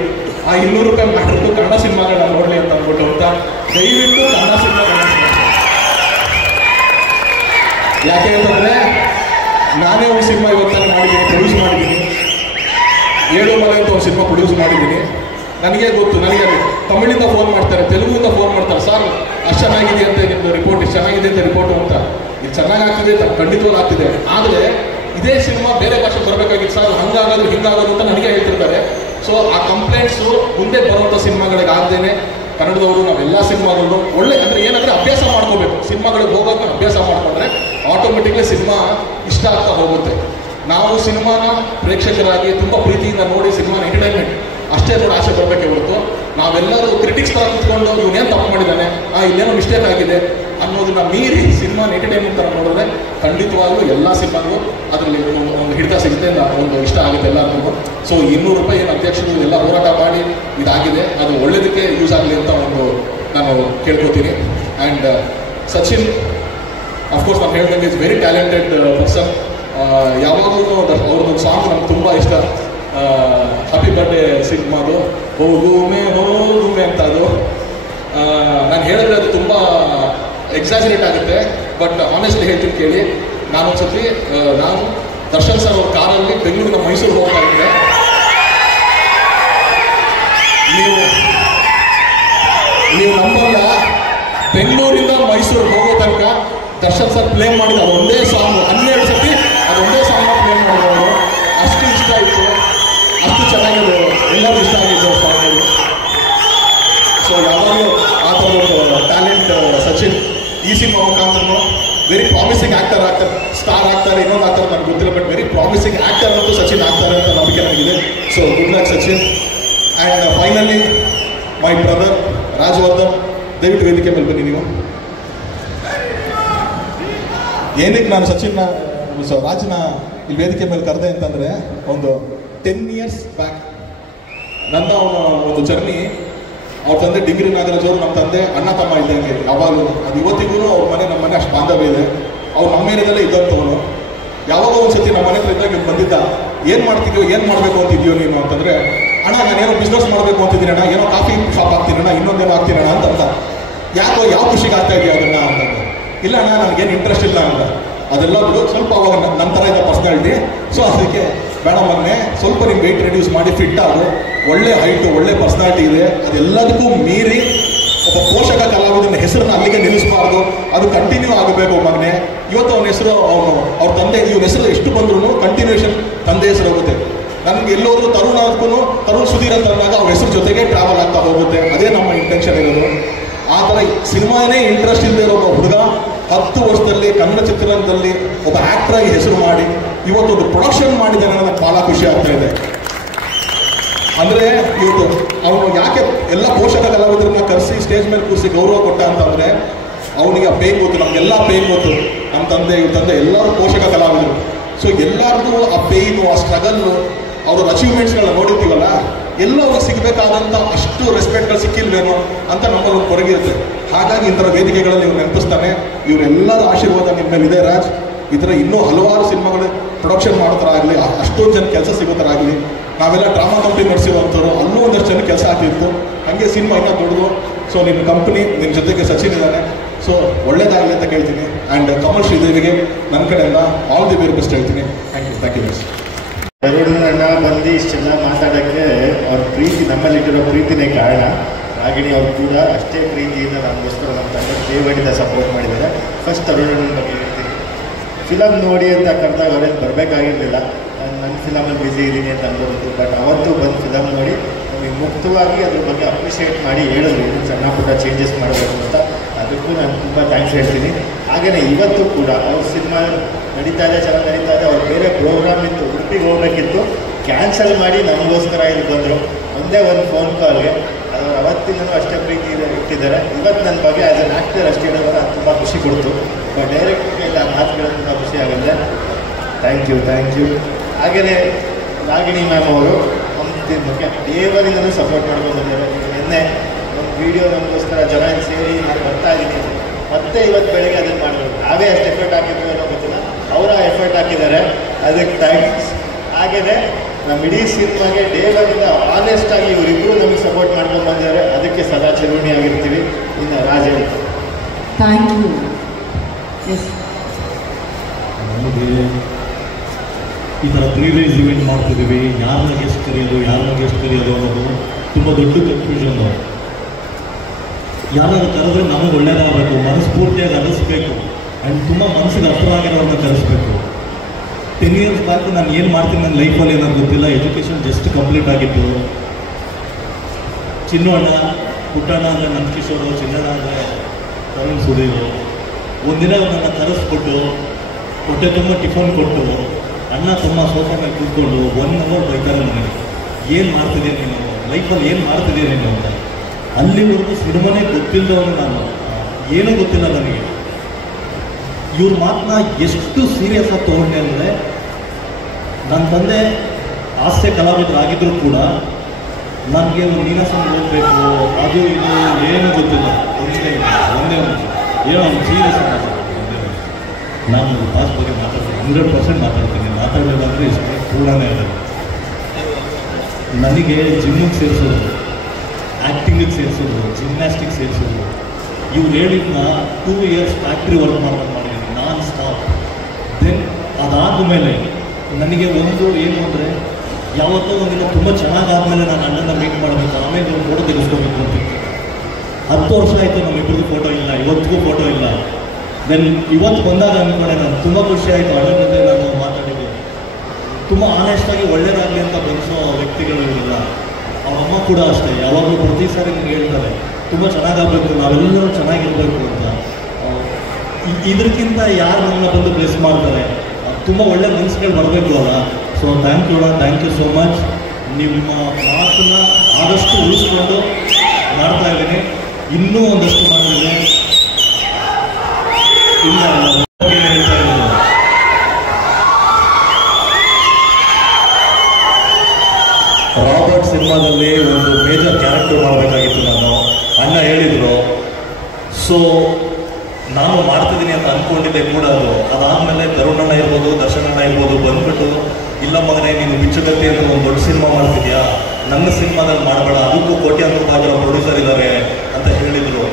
ಆ ₹200 ಮಾಡಿರೋದು ಕನ್ನಡ ಸಿನಿಮಾಗಳನ್ನ ನೋಡಲಿ ಅಂತ ಅಂದ್ಬಿಟ್ಟು ಅಂತ ದಯವಿಟ್ಟು ಕನ್ನಡ ಸಿನಿಮಾಗಳನ್ನ. ಯಾಕೆ ಅಂತಂದರೆ ನಾನೇ ಒಂದು ಸಿನಿಮಾ ಇವತ್ತು ಮಾಡಿದ್ದೀನಿ, ಪ್ರೊಡ್ಯೂಸ್ ಮಾಡಿದ್ದೀನಿ. 7 ಮಲೆ ಅಂತ ಒಂದು ಸಿನಿಮಾ ಪ್ರೊಡ್ಯೂಸ್ ಮಾಡಿದ್ದೀನಿ. ನನಗೆ ಗೊತ್ತು, ನನಗೆ ತಮಿಳಿಂದ ಫೋನ್ ಮಾಡ್ತಾರೆ, ತೆಲುಗುವಿಂದ ಫೋನ್ ಮಾಡ್ತಾರೆ, ಸರ್ ಅಷ್ಟು ಚೆನ್ನಾಗಿದೆ ಅಂತ ನಿಮ್ಮದು ರಿಪೋರ್ಟ್, ಇಷ್ಟು ಚೆನ್ನಾಗಿದೆ ಅಂತ ರಿಪೋರ್ಟು ಅಂತ. ಇದು ಚೆನ್ನಾಗಾಗ್ತಿದೆ, ಖಂಡಿತವಾಗ್ಲೂ ಆಗ್ತಿದೆ. ಆದರೆ ಇದೇ ಸಿನಿಮಾ ಬೇರೆ ಭಾಷೆ ಬರಬೇಕಾಗಿತ್ತು ಸರ್, ಹಂಗಾಗೋದು ಹಿಂಗಾಗೋದು ಅಂತ ನನಗೆ ಹೇಳ್ತಿರ್ತಾರೆ. ಸೊ ಆ ಕಂಪ್ಲೇಂಟ್ಸು ಮುಂದೆ ಬರುವಂಥ ಸಿನಿಮಾಗಳಿಗೆ ಆಗ್ದೇನೆ ಕನ್ನಡದವರು ನಾವೆಲ್ಲ ಸಿನಿಮಾಗಳು ಒಳ್ಳೆ, ಅಂದರೆ ಏನಂದರೆ ಅಭ್ಯಾಸ ಮಾಡ್ಕೋಬೇಕು. ಸಿನಿಮಾಗಳಿಗೆ ಹೋಗೋಕೆ ಅಭ್ಯಾಸ ಮಾಡಿಕೊಂಡ್ರೆ ಆಟೋಮೆಟಿಕ್ಲಿ ಸಿನಿಮಾ ಇಷ್ಟ ಆಗ್ತಾ ಹೋಗುತ್ತೆ. ನಾವು ಸಿನಿಮಾನ ಪ್ರೇಕ್ಷಕರಾಗಿ ತುಂಬ ಪ್ರೀತಿಯಿಂದ ನೋಡಿ ಸಿನಿಮಾನ ಎಂಟರ್ಟೈನ್ಮೆಂಟ್ ಅಷ್ಟೇ ನೋಡಿ ಆಸೆ ಬರಬೇಕೆ ಹೊರತು ನಾವೆಲ್ಲರೂ ಕ್ರಿಟಿಕ್ಸ್ ಥರ ಕೂತ್ಕೊಂಡು ಇವನೇನು ತಪ್ಪು ಮಾಡಿದ್ದಾನೆ, ಇಲ್ಲೇನೋ ಮಿಸ್ಟೇಕ್ ಆಗಿದೆ ಅನ್ನೋದನ್ನ ಮೀರಿ ಸಿನಿಮಾನ ಎಂಟರ್ಟೈನ್ಮೆಂಟ್ ಥರ ನೋಡಿದ್ರೆ ಖಂಡಿತವಾಗ್ಲೂ ಎಲ್ಲ ಸಿನಿಮಾಗಳು ಅದರಲ್ಲಿ ಒಂದು ಹಿಡಿತ ಸಿಗುತ್ತೆ, ಒಂದು ಇಷ್ಟ ಆಗುತ್ತೆ ಎಲ್ಲರಿಗೂ. ಸೊ ₹200 ಏನು ಅಧ್ಯಕ್ಷರು ಎಲ್ಲ ಹೋರಾಟ ಮಾಡಿ ಇದಾಗಿದೆ, ಅದು ಒಳ್ಳೆಯದಕ್ಕೆ ಯೂಸ್ ಆಗಲಿ ಅಂತ ಒಂದು ನಾನು ಕೇಳ್ಕೊತೀನಿ. ಆ್ಯಂಡ್ ಸಚಿನ್ ಅಫ್ಕೋರ್ಸ್ ನಾನು ಹೇಳ್ದಂಗೆ ಇಸ್ ವೆರಿ ಟ್ಯಾಲೆಂಟೆಡ್ ಪರ್ಸನ್. ಯಾವಾಗಲೂ ಅವ್ರದ್ದೊಂದು ಸಾಂಗ್ ನಮ್ಗೆ ತುಂಬ ಇಷ್ಟ, ಹ್ಯಾಪಿ ಬರ್ಡೇ ಸಿನಿಮಾದು ಹೋಗುಮೆ ಅಂತ. ಅದು ನಾನು ಹೇಳಿದ್ರೆ ಅದು ತುಂಬ ಎಕ್ಸಾಜರೇಟ್ ಆಗುತ್ತೆ, ಬಟ್ ಆನೆಸ್ಟ್ಲಿ ಹೇಳ್ತೀನಿ ಕೇಳಿ. ನಾನೊಂದ್ಸತಿ ನಾನು ದರ್ಶನ್ ಸರ್ ಅವ್ರ ಕಾರಲ್ಲಿ ಬೆಂಗಳೂರಿನ ಮೈಸೂರು ಹೋಗ್ತಾ ಇದ್ದೆ. ನೀವು ನಂಬಲ್ಲ, ಬೆಂಗಳೂರಿಂದ ಮೈಸೂರಿಗೆ ಹೋಗೋ ತನಕ ದರ್ಶನ್ ಸರ್ ಪ್ಲೇ ಮಾಡಿದ ಒಂದೇ ಸಾಂಗ್ 12 ಸತಿ ಅದೊಂದೇ ಸಾಂಗ್ ಪ್ಲೇ ಮಾಡಿದವರು. ಅಷ್ಟು ಇಷ್ಟ ಆಯಿತು, ಅಷ್ಟು ಚೆನ್ನಾಗಿದೆ, ಎಲ್ಲರಿಗೂ ಇಷ್ಟ ಆಗಿದ್ದು ಸಾಂಗ್. ಸೊ ಯಾವಾಗಲೂ ಆ ಥರದ ಟ್ಯಾಲೆಂಟ್ ಸಚಿನ್ ಈ ಸಿನಿಮಾ ಮುಖಾಂತರ ವೆರಿ ಪ್ರಾಮಿಸಿಂಗ್ ಆ್ಯಕ್ಟರ್ ಆಗ್ತಾರೆ, ಸ್ಟಾರ್ ಆಗ್ತಾರೆ, ಇನ್ನೊಂದು ಆಗ್ತಾರೆ ನನಗೆ ಗೊತ್ತಿಲ್ಲ, ಬಟ್ ವೆರಿ ಪ್ರಾಮಿಸಿಂಗ್ ಆ್ಯಕ್ಟರ್ ಅಂತೂ ಸಚಿನ್ ಆಗ್ತಾರೆ ಅಂತ ನಂಬಿಕೆ ನನಗಿದೆ. So good luck Sachin. And finally my brother Rajavardhan, ದಯವಿಟ್ಟು ವೇದಿಕೆ ಮೇಲೆ ಬನ್ನಿ. ನೀವು ಏನಕ್ಕೆ ನಾನು ಸಚಿನ್ನ ರಾಜ್ನ ಈ ವೇದಿಕೆ ಮೇಲೆ ಕರೆದೆ ಅಂತಂದರೆ, ಒಂದು 10 years ಬ್ಯಾಕ್ ನನ್ನ ಒಂದು ಜರ್ನಿ. ಅವ್ರ ತಂದೆ ಡಿಂಗ್ರಿ ನಾಗರಾಜ್ ಅವರು ನಮ್ಮ ತಂದೆ ಅಣ್ಣ ತಮ್ಮ ಇದ್ದಂಗೆ ಯಾವಾಗಲೂ. ಅದು ಇವತ್ತಿಗೂ ಅವ್ರ ಮನೆ ನಮ್ಮ ಮನೆ ಅಷ್ಟು ಬಾಂಧವ್ಯ ಇದೆ. ಅವ್ರು ನಮ್ಮ ಏರಿಯಾದಲ್ಲೇ ಇದ್ದಂಥವನು. ಯಾವಾಗ ಒಂದ್ಸತಿ ನಮ್ಮ ಮನೆ ಹತ್ರ ಇದ್ದಾಗ ಬಂದಿದ್ದ, ಏನು ಮಾಡ್ತಿದ್ಯೋ, ಏನು ಮಾಡಬೇಕು ಅಂತಿದ್ಯೋ ನೀನು ಅಂತಂದರೆ, ಅಣ್ಣ ನಾನೇನೋ ಬಿಸ್ನೆಸ್ ಮಾಡಬೇಕು ಅಂತಿದ್ದೀನಿ ಅಣ್ಣ, ಏನೋ ಕಾಫಿ ಶಾಪ್ ಹಾಕ್ತೀನಣ್ಣ, ಇನ್ನೊಂದೇನೋ ಹಾಕ್ತೀನಣ್ಣ ಅಂತಂದ. ಯಾಕೋ ಯಾವ ಖುಷಿಗೆ ಆಗ್ತಾ ಇದೆಯಾ ಅದನ್ನ ಅಂತಂದ. ಇಲ್ಲ ಅಣ್ಣ ನನಗೇನು ಇಂಟ್ರೆಸ್ಟ್ ಇಲ್ಲ ಅಂತ. ಅದೆಲ್ಲ ಬಿಡು, ಸ್ವಲ್ಪ ಅವಾಗ ನನ್ನ ಥರ ಇದ್ದ ಪರ್ಸ್ನಾಲಿಟಿ. ಸೊ ಅದಕ್ಕೆ ಬೇಡ ಮೊನ್ನೆ ಸ್ವಲ್ಪ ನೀವು ವೆಯ್ಟ್ ರೆಡ್ಯೂಸ್ ಮಾಡಿ ಫಿಟ್ ಆಗು, ಒಳ್ಳೆ ಹೈಟು, ಒಳ್ಳೆ ಪರ್ಸ್ನಾಲಿಟಿ ಇದೆ, ಅದೆಲ್ಲದಕ್ಕೂ ಮೀರಿ ಒಬ್ಬ ಪೋಷಕ ಕಲಾವಿದನ ಹೆಸರನ್ನ ಅಲ್ಲಿಗೆ ನಿಲ್ಲಿಸಬಾರ್ದು, ಅದು ಕಂಟಿನ್ಯೂ ಆಗಬೇಕು ಮಗನೇ. ಇವತ್ತು ಅವನ ಹೆಸರು ಅವ್ರ ತಂದೆ ಇವನ ಹೆಸರು ಎಷ್ಟು ಬಂದ್ರೂ ಕಂಟಿನ್ಯೂಷನ್ ತಂದೆ ಹೆಸರು ಹೋಗುತ್ತೆ. ನನಗೆ ಎಲ್ಲೋದ್ರೂ ತರುಣ್ ಸುಧೀರ್ ಅಂತ ಅಂದಾಗ ಅವ್ರ ಹೆಸರು ಜೊತೆಗೆ ಟ್ರಾವೆಲ್ ಆಗ್ತಾ ಹೋಗುತ್ತೆ. ಅದೇ ನಮ್ಮ ಇಂಟೆನ್ಷನ್ ಇರೋದು. ಆ ಥರ ಸಿನಿಮಾನೇ ಇಂಟ್ರೆಸ್ಟ್ ಇಲ್ಲದೆ ಇರೋ ಒಬ್ಬ ಹುಡುಗ 10 ವರ್ಷದಲ್ಲಿ ಕನ್ನಡ ಚಿತ್ರರಂಗದಲ್ಲಿ ಒಬ್ಬ ಆ್ಯಕ್ಟರ್ ಆಗಿ ಹೆಸರು ಮಾಡಿ ಇವತ್ತು ಒಂದು ಪ್ರೊಡಕ್ಷನ್ ಮಾಡಿದ್ದಾನೆ ನನಗೆ ಭಾಳ ಖುಷಿ ಆಗ್ತಾ ಇದೆ. ಅಂದರೆ ಇವತ್ತು ಅವನು ಯಾಕೆ ಎಲ್ಲ ಪೋಷಕ ಕಲಾವಿದರನ್ನ ಕರೆಸಿ ಸ್ಟೇಜ್ ಮೇಲೆ ಕೂರಿಸಿ ಗೌರವ ಕೊಟ್ಟ ಅಂತಂದರೆ, ಅವನಿಗೆ ಆ ಪೇನ್ ಗೊತ್ತು, ನಮಗೆಲ್ಲ ಪೇನ್ ಗೊತ್ತು. ನಮ್ಮ ತಂದೆ ಇವ್ರ ತಂದೆ ಎಲ್ಲರೂ ಪೋಷಕ ಕಲಾವಿದರು. ಸೊ ಎಲ್ಲರಿಗೂ ಆ ಪೇಯ್ನು, ಆ ಸ್ಟ್ರಗಲ್ಲು, ಅವ್ರ ಅಚೀವ್ಮೆಂಟ್ಸ್ಗಳನ್ನ ನೋಡಿರ್ತೀವಲ್ಲ, ಎಲ್ಲೋ ಅವ್ರಿಗೆ ಸಿಗಬೇಕಾದಂಥ ಅಷ್ಟು ರೆಸ್ಪೆಕ್ಟ್ಗಳು ಸಿಕ್ಕಿಲ್ವೇನೋ ಅಂತ ನಮ್ಮಲ್ಲಿ ಒಂದು ಕೊರಗಿರುತ್ತೆ. ಹಾಗಾಗಿ ಈ ಥರ ವೇದಿಕೆಗಳಲ್ಲಿ ಇವ್ರು ನೆನಪಿಸ್ತಾನೆ. ಇವರೆಲ್ಲರ ಆಶೀರ್ವಾದ ನಿಮ್ಮ ಮೇಲೆ ಇದೆ ರಾಜ್. ಈ ಥರ ಇನ್ನೂ ಹಲವಾರು ಸಿನಿಮಾಗಳು ಪ್ರೊಡಕ್ಷನ್ ಮಾಡೋ ಥರ ಆಗಲಿ, ಅಷ್ಟೊಂದು ಜನ ಕೆಲಸ ಸಿಗೋ ಥರ ಆಗಲಿ. ನಾವೆಲ್ಲ ಡ್ರಾಮಾ ಕಂಪ್ನಿ ನಡೆಸಿರೋಂಥವ್ರು, ಅಲ್ಲೂ ಒಂದಷ್ಟು ಜನ ಕೆಲಸ ಆಗ್ತಿತ್ತು. ಹಾಗೆ ಸಿನಿಮಾ ಇನ್ನೂ ದೊಡ್ಡದು. ಸೊ ನಿಮ್ಮ ಕಂಪ್ನಿ, ನಿಮ್ಮ ಜೊತೆಗೆ ಸಚಿನ್ ಇದ್ದಾನೆ. ಸೊ ಒಳ್ಳೇದಾಗಲಿ ಅಂತ ಕೇಳ್ತೀನಿ. ಆ್ಯಂಡ್ ಕಮಲ್ ಶ್ರೀದೇವಿಗೆ ನನ್ನ ಕಡೆಯಿಂದ ಆಲ್ ದಿ ವೆರಿ ಬೆಸ್ಟ್ ಹೇಳ್ತೀನಿ. Thank you miss. ಅಣ್ಣ ಬಂದು ಇಷ್ಟೆಲ್ಲ ಮಾತಾಡೋಕ್ಕೆ ಅವ್ರ ಪ್ರೀತಿ, ನಮ್ಮಲ್ಲಿಟ್ಟಿರೋ ಪ್ರೀತಿನೇ ಕಾರಣ. ರಾಗಿಣಿ ಅವ್ರು ಕೂಡ ಅಷ್ಟೇ ಪ್ರೀತಿಯಿಂದ ನಮಗೋಸ್ಕರ ನಮ್ಮ ತಂದೆ ದೇವಡಿದ ಸಪೋರ್ಟ್ ಮಾಡಿದ್ದಾರೆ. ಫಸ್ಟ್ ಅರುಣನ ಬಗ್ಗೆ ಹೇಳ್ತೀನಿ. ಫಿಲಮ್ ನೋಡಿ ಅಂತ ಕರೆದಾಗ ಅವ್ರೇನು ಬರಬೇಕಾಗಿರಲಿಲ್ಲ, ನನ್ನ ಫಿಲಮಲ್ಲಿ ಬ್ಯುಸಿ ಇದ್ದೀನಿ ಅಂತ ಅನ್ಬೋದು. ಬಟ್ ಅವತ್ತು ಬಂದು ಫಿಲಮ್ ನೋಡಿ ನಮಗೆ ಮುಕ್ತವಾಗಿ ಅದ್ರ ಬಗ್ಗೆ ಅಪ್ರಿಷಿಯೇಟ್ ಮಾಡಿ ಹೇಳಿದ್ರು, ಇದು ಸಣ್ಣ ಪುಟ್ಟ ಚೇಂಜಸ್ ಮಾಡಬೇಕು ಅಂತ. ಅದಕ್ಕೂ ನಾನು ತುಂಬ ಥ್ಯಾಂಕ್ಸ್ ಹೇಳ್ತೀನಿ. ಹಾಗೆಯೇ ಇವತ್ತು ಕೂಡ ಅವ್ರ ಸಿನಿಮಾ ನಡೀತಾ ಇದೆ, ಚೆನ್ನಾಗಿ ನಡೀತಾ ಇದೆ. ಅವ್ರು ಬೇರೆ ಪ್ರೋಗ್ರಾಮ್ ಇತ್ತು, ಉಡುಪಿಗೆ ಹೋಗಬೇಕಿತ್ತು, ಕ್ಯಾನ್ಸಲ್ ಮಾಡಿ ನಮಗೋಸ್ಕರ ಇಲ್ಲಿ ಬಂದರು. ಒಂದೇ ಒಂದು ಫೋನ್ ಕಾಲ್ಗೆ ಅವರು ಅವತ್ತಿಂದನೂ ಅಷ್ಟೇ ಪ್ರೀತಿ ಇಟ್ಟಿದ್ದಾರೆ. ಇವತ್ತು ನನ್ನ ಬಗ್ಗೆ ಆ್ಯಸ್ ಅನ್ ಆ್ಯಕ್ಟರ್ ಅಷ್ಟೇ ಇರೋದು ಅದು ತುಂಬ ಖುಷಿ ಕೊಡ್ತು. ಡೈರೆಕ್ಟ್ ಎಲ್ಲ ಮಾತುಗಳು ತುಂಬ ಖುಷಿ ಆಗುತ್ತೆ. Thank you. ಹಾಗೆಯೇ ರಾಗಿಣಿ ಮ್ಯಾಮ್ ಅವರು ಒಂದು ಬಗ್ಗೆ ದೇವರಿಂದನೂ ಸಪೋರ್ಟ್ ಮಾಡ್ಕೊಂಡು ಬಂದಿದ್ದಾರೆ. ನಿನ್ನೆ ಒಂದು ವಿಡಿಯೋ ನಮಗೋಸ್ಕರ ಜನ ಸೇರಿ ಬರ್ತಾ ಇದ್ದೀನಿ, ಮತ್ತೆ ಇವತ್ತು ಬೆಳಗ್ಗೆ ಅದನ್ನು ಮಾಡಿದ್ರು. ನಾವೇ ಅಷ್ಟು ಎಫರ್ಟ್ ಹಾಕಿದ್ವಿ ಅನ್ನೋ ಗೊತ್ತಿಲ್ಲ, ಅವರ ಎಫರ್ಟ್ ಹಾಕಿದ್ದಾರೆ, ಅದಕ್ಕೆ ಥ್ಯಾಂಕ್ಸ್. ಹಾಗೆಯೇ ನಮ್ಮ ಇಡೀ ಸಿನಿಮಾಗೆ ದೇವರಿಂದ ಆನೆಸ್ಟ್ ಆಗಿ ಇವರಿಬ್ಬರು ನಮಗೆ ಸಪೋರ್ಟ್ ಮಾಡ್ಕೊಂಡು ಬಂದಿದ್ದಾರೆ. ಅದಕ್ಕೆ ಸದಾ ಚಿರುಣಿಯಾಗಿರ್ತೀವಿ. ಇನ್ನು ರಾಜೇಳಿ ಥ್ಯಾಂಕ್ ಯು. ಎಸ್, ನಮಗೆ ಈ ಥರ ಪ್ರೀ-ರಿಲೀಸ್ ಇವೆಂಟ್ ಮಾಡ್ತಿದ್ದೀವಿ, ಯಾರನ್ನ ಗೆಸ್ಟ್ ಕರೆಯೋದು ಅನ್ನೋದು ತುಂಬ ದೊಡ್ಡ ಕನ್ಫ್ಯೂಷನ್. ಯಾರಾದ್ರೂ ಕರೆದ್ರೆ ನಮಗೆ ಒಳ್ಳೇದಾಗಬೇಕು, ಮನಸ್ಫೂರ್ತಿಯಾಗಿ ಅನ್ನಿಸ್ಬೇಕು, ಆ್ಯಂಡ್ ತುಂಬ ಮನಸ್ಸಿಗೆ ಅರ್ಥವಾಗಿರೋದನ್ನ ಕಲಿಸ್ಬೇಕು. 10 years ಬ್ಯಾಕ್ ನಾನು ಏನು ಮಾಡ್ತೀನಿ ನನ್ನ ಲೈಫಲ್ಲಿ ಏನೋ ಗೊತ್ತಿಲ್ಲ. ಎಜುಕೇಷನ್ ಜಸ್ಟ್ ಕಂಪ್ಲೀಟ್ ಆಗಿತ್ತು. ಚಿನ್ನು ಅಣ್ಣ, ಪುಟ್ಟಣ್ಣ ಅಂದರೆ ನನ್ನ ಕಿಶೋರು, ಚಿನ್ನಣ್ಣ ಅಂದರೆ ತರುಣ್ ಸುಧೀರು. ಒಂದಿನ ನನ್ನ ಕರೆಸ್ಕೊಟ್ಟು ಹೊಟ್ಟೆ ತುಂಬ ಟಿಫನ್ ಕೊಟ್ಟು ಅಣ್ಣ ತಮ್ಮ ಸೋಫಾ ಮೇಲೆ ಕೂತ್ಕೊಂಡು 1 hour ಬೈತಾರೆ ನನಗೆ, ಏನು ಮಾಡ್ತಿದ್ದೀನಿ ನೀನು ಲೈಫಲ್ಲಿ, ಏನು ಮಾಡ್ತಿದ್ದೀನಿ ನೀನು ಅಂತ. ಅಲ್ಲಿವರೆಗೂ ಸಿನಿಮಾನೇ ಗೊತ್ತಿಲ್ಲದವನು ನಾನು, ಏನೂ ಗೊತ್ತಿಲ್ಲ ನನಗೆ. ಇವ್ರ ಮಾತನ್ನ ಎಷ್ಟು ಸೀರಿಯಸ್ ಆಗಿ ತೊಗೊಂಡೆ ಅಂದರೆ, ನನ್ನ ತಂದೆ ಹಾಸ್ಯ ಕಲಾವಿದರಾಗಿದ್ದರೂ ಕೂಡ ನನಗೆ ಒಂದು ನೀನಾಸನ ಓದಬೇಕು, ಅದು ಇದು ಏನೂ ಗೊತ್ತಿಲ್ಲ. ಒಂದೇ ಏನೋ ಒಂದು ಸೀರಿಯಸ್ ನಾನು ಪಾಸ್ ಬಗ್ಗೆ ಮಾತಾಡ್ತೀನಿ, 100% ಮಾತಾಡ್ತೀನಿ. ಮಾತಾಡೋದಾದರೆ ಇಷ್ಟೇ ಪೂರ್ಣನೇ ಇರೋದು. ನನಗೆ ಜಿಮ್ಮಿಗೆ ಸೇರಿಸೋದು, ಆ್ಯಕ್ಟಿಂಗಿಗೆ ಸೇರಿಸೋದು, ಜಿಮ್ನಾಸ್ಟಿಕ್ ಸೇರಿಸೋದು, ಇವ್ರು ಹೇಳಿದ್ನ 2 years ಫ್ಯಾಕ್ಟ್ರಿ ವರ್ಕ್ ಮಾಡಿದ್ದೀನಿ ನಾನ್ ಸ್ಟಾಪ್. ದೆನ್ ಅದಾದ ಮೇಲೆ ನನಗೆ ಒಂದು ಏನು ಅಂದರೆ, ಯಾವತ್ತೋ ಒಂದಿನ ತುಂಬ ಚೆನ್ನಾಗಾದ್ಮೇಲೆ ನಾನು ಅಣ್ಣನ ಮೀಟ್ ಮಾಡಬೇಕು, ಆಮೇಲೆ ಒಂದು ಫೋಟೋ ತೆಗೆಸ್ಕೋಬೇಕು ಅಂತ. 10 ವರ್ಷ ಆಯಿತು ನಮ್ಮಿಬ್ಬರಿಗೂ ಫೋಟೋ ಇಲ್ಲ, ಇವತ್ತಿಗೂ ಫೋಟೋ ಇಲ್ಲ. ದೆನ್ ಇವತ್ತು ಬಂದಾಗ ಅಂದ್ಕೊಂಡೆ ನಾನು ತುಂಬ ಖುಷಿ ಆಯಿತು. ಅಣ್ಣನ ಜೊತೆ ನಾನು ಮಾತಾಡಿದ್ದೆ, ತುಂಬ ಆನೆಸ್ಟಾಗಿ ಒಳ್ಳೇದಾಗಲಿ ಅಂತ ಬಯಸೋ ವ್ಯಕ್ತಿಗಳು ಇವರೆಲ್ಲ. ಅವರಮ್ಮ ಕೂಡ ಅಷ್ಟೇ, ಯಾವಾಗಲೂ ಪ್ರತಿ ಸಾರಿ ನನಗೆ ಹೇಳ್ತಾರೆ ತುಂಬ ಚೆನ್ನಾಗಾಗಬೇಕು, ನಾವೆಲ್ಲರೂ ಚೆನ್ನಾಗಿರಬೇಕು ಅಂತ. ಇದಕ್ಕಿಂತ ಯಾರು ನನ್ನ ಬಂದು ಬ್ಲೆಸ್ ಮಾಡ್ತಾರೆ, ತುಂಬ ಒಳ್ಳೆ ಮನಸ್ಸುಗಳು ಬರಬೇಕು ಅಲ್ಲ. ಸೊ ಥ್ಯಾಂಕ್ ಯು ಅಣ್ಣ, ಥ್ಯಾಂಕ್ ಯು ಸೋ ಮಚ್. ನಿಮ್ಮ ಮಾತನ್ನ ಆದಷ್ಟು ಉಳಿಸ್ಕೊಂಡು ಮಾಡ್ತಾ ಇದ್ದೀನಿ, ಇನ್ನೂ ಒಂದಷ್ಟು ಮಾಡಿದ್ದೀನಿ. ಇಲ್ಲ ಹೇಳ್ತಾ ಇದ್ದೀನಿ, ರಾಬರ್ಟ್ ಸಿನಿಮಾದಲ್ಲಿ ಒಂದು ಮೇಜರ್ ಕ್ಯಾರೆಕ್ಟರ್ ಮಾಡಬೇಕಾಗಿತ್ತು ನಾನು. ಅಣ್ಣ ಹೇಳಿದರು, ಸೊ ನಾನು ಮಾಡ್ತಿದ್ದೀನಿ ಅಂತ ಅಂದ್ಕೊಂಡಿದ್ದೆ ಕೂಡ. ಅದಾದಮೇಲೆ ತರುಣಣ್ಣ ಇರ್ಬೋದು, ದರ್ಶನಣ್ಣ ಇರ್ಬೋದು ಬಂದ್ಬಿಟ್ಟು, ಇಲ್ಲ ಮಗನೇ ನೀನು ಬಿಚ್ಚುಗತ್ತಿ ಅಂತ ಒಂದು ದೊಡ್ಡ ಸಿನಿಮಾ ಮಾಡ್ತಿದ್ಯಾ, ನನ್ನ ಸಿನಿಮಾದಲ್ಲಿ ಮಾಡಬೇಡ, ಅದಕ್ಕೂ ಕೋಟ್ಯಾಂತರ ರೂಪಾಯಿ ಪ್ರೊಡ್ಯೂಸರ್ ಇದ್ದಾರೆ ಅಂತ ಹೇಳಿದರು.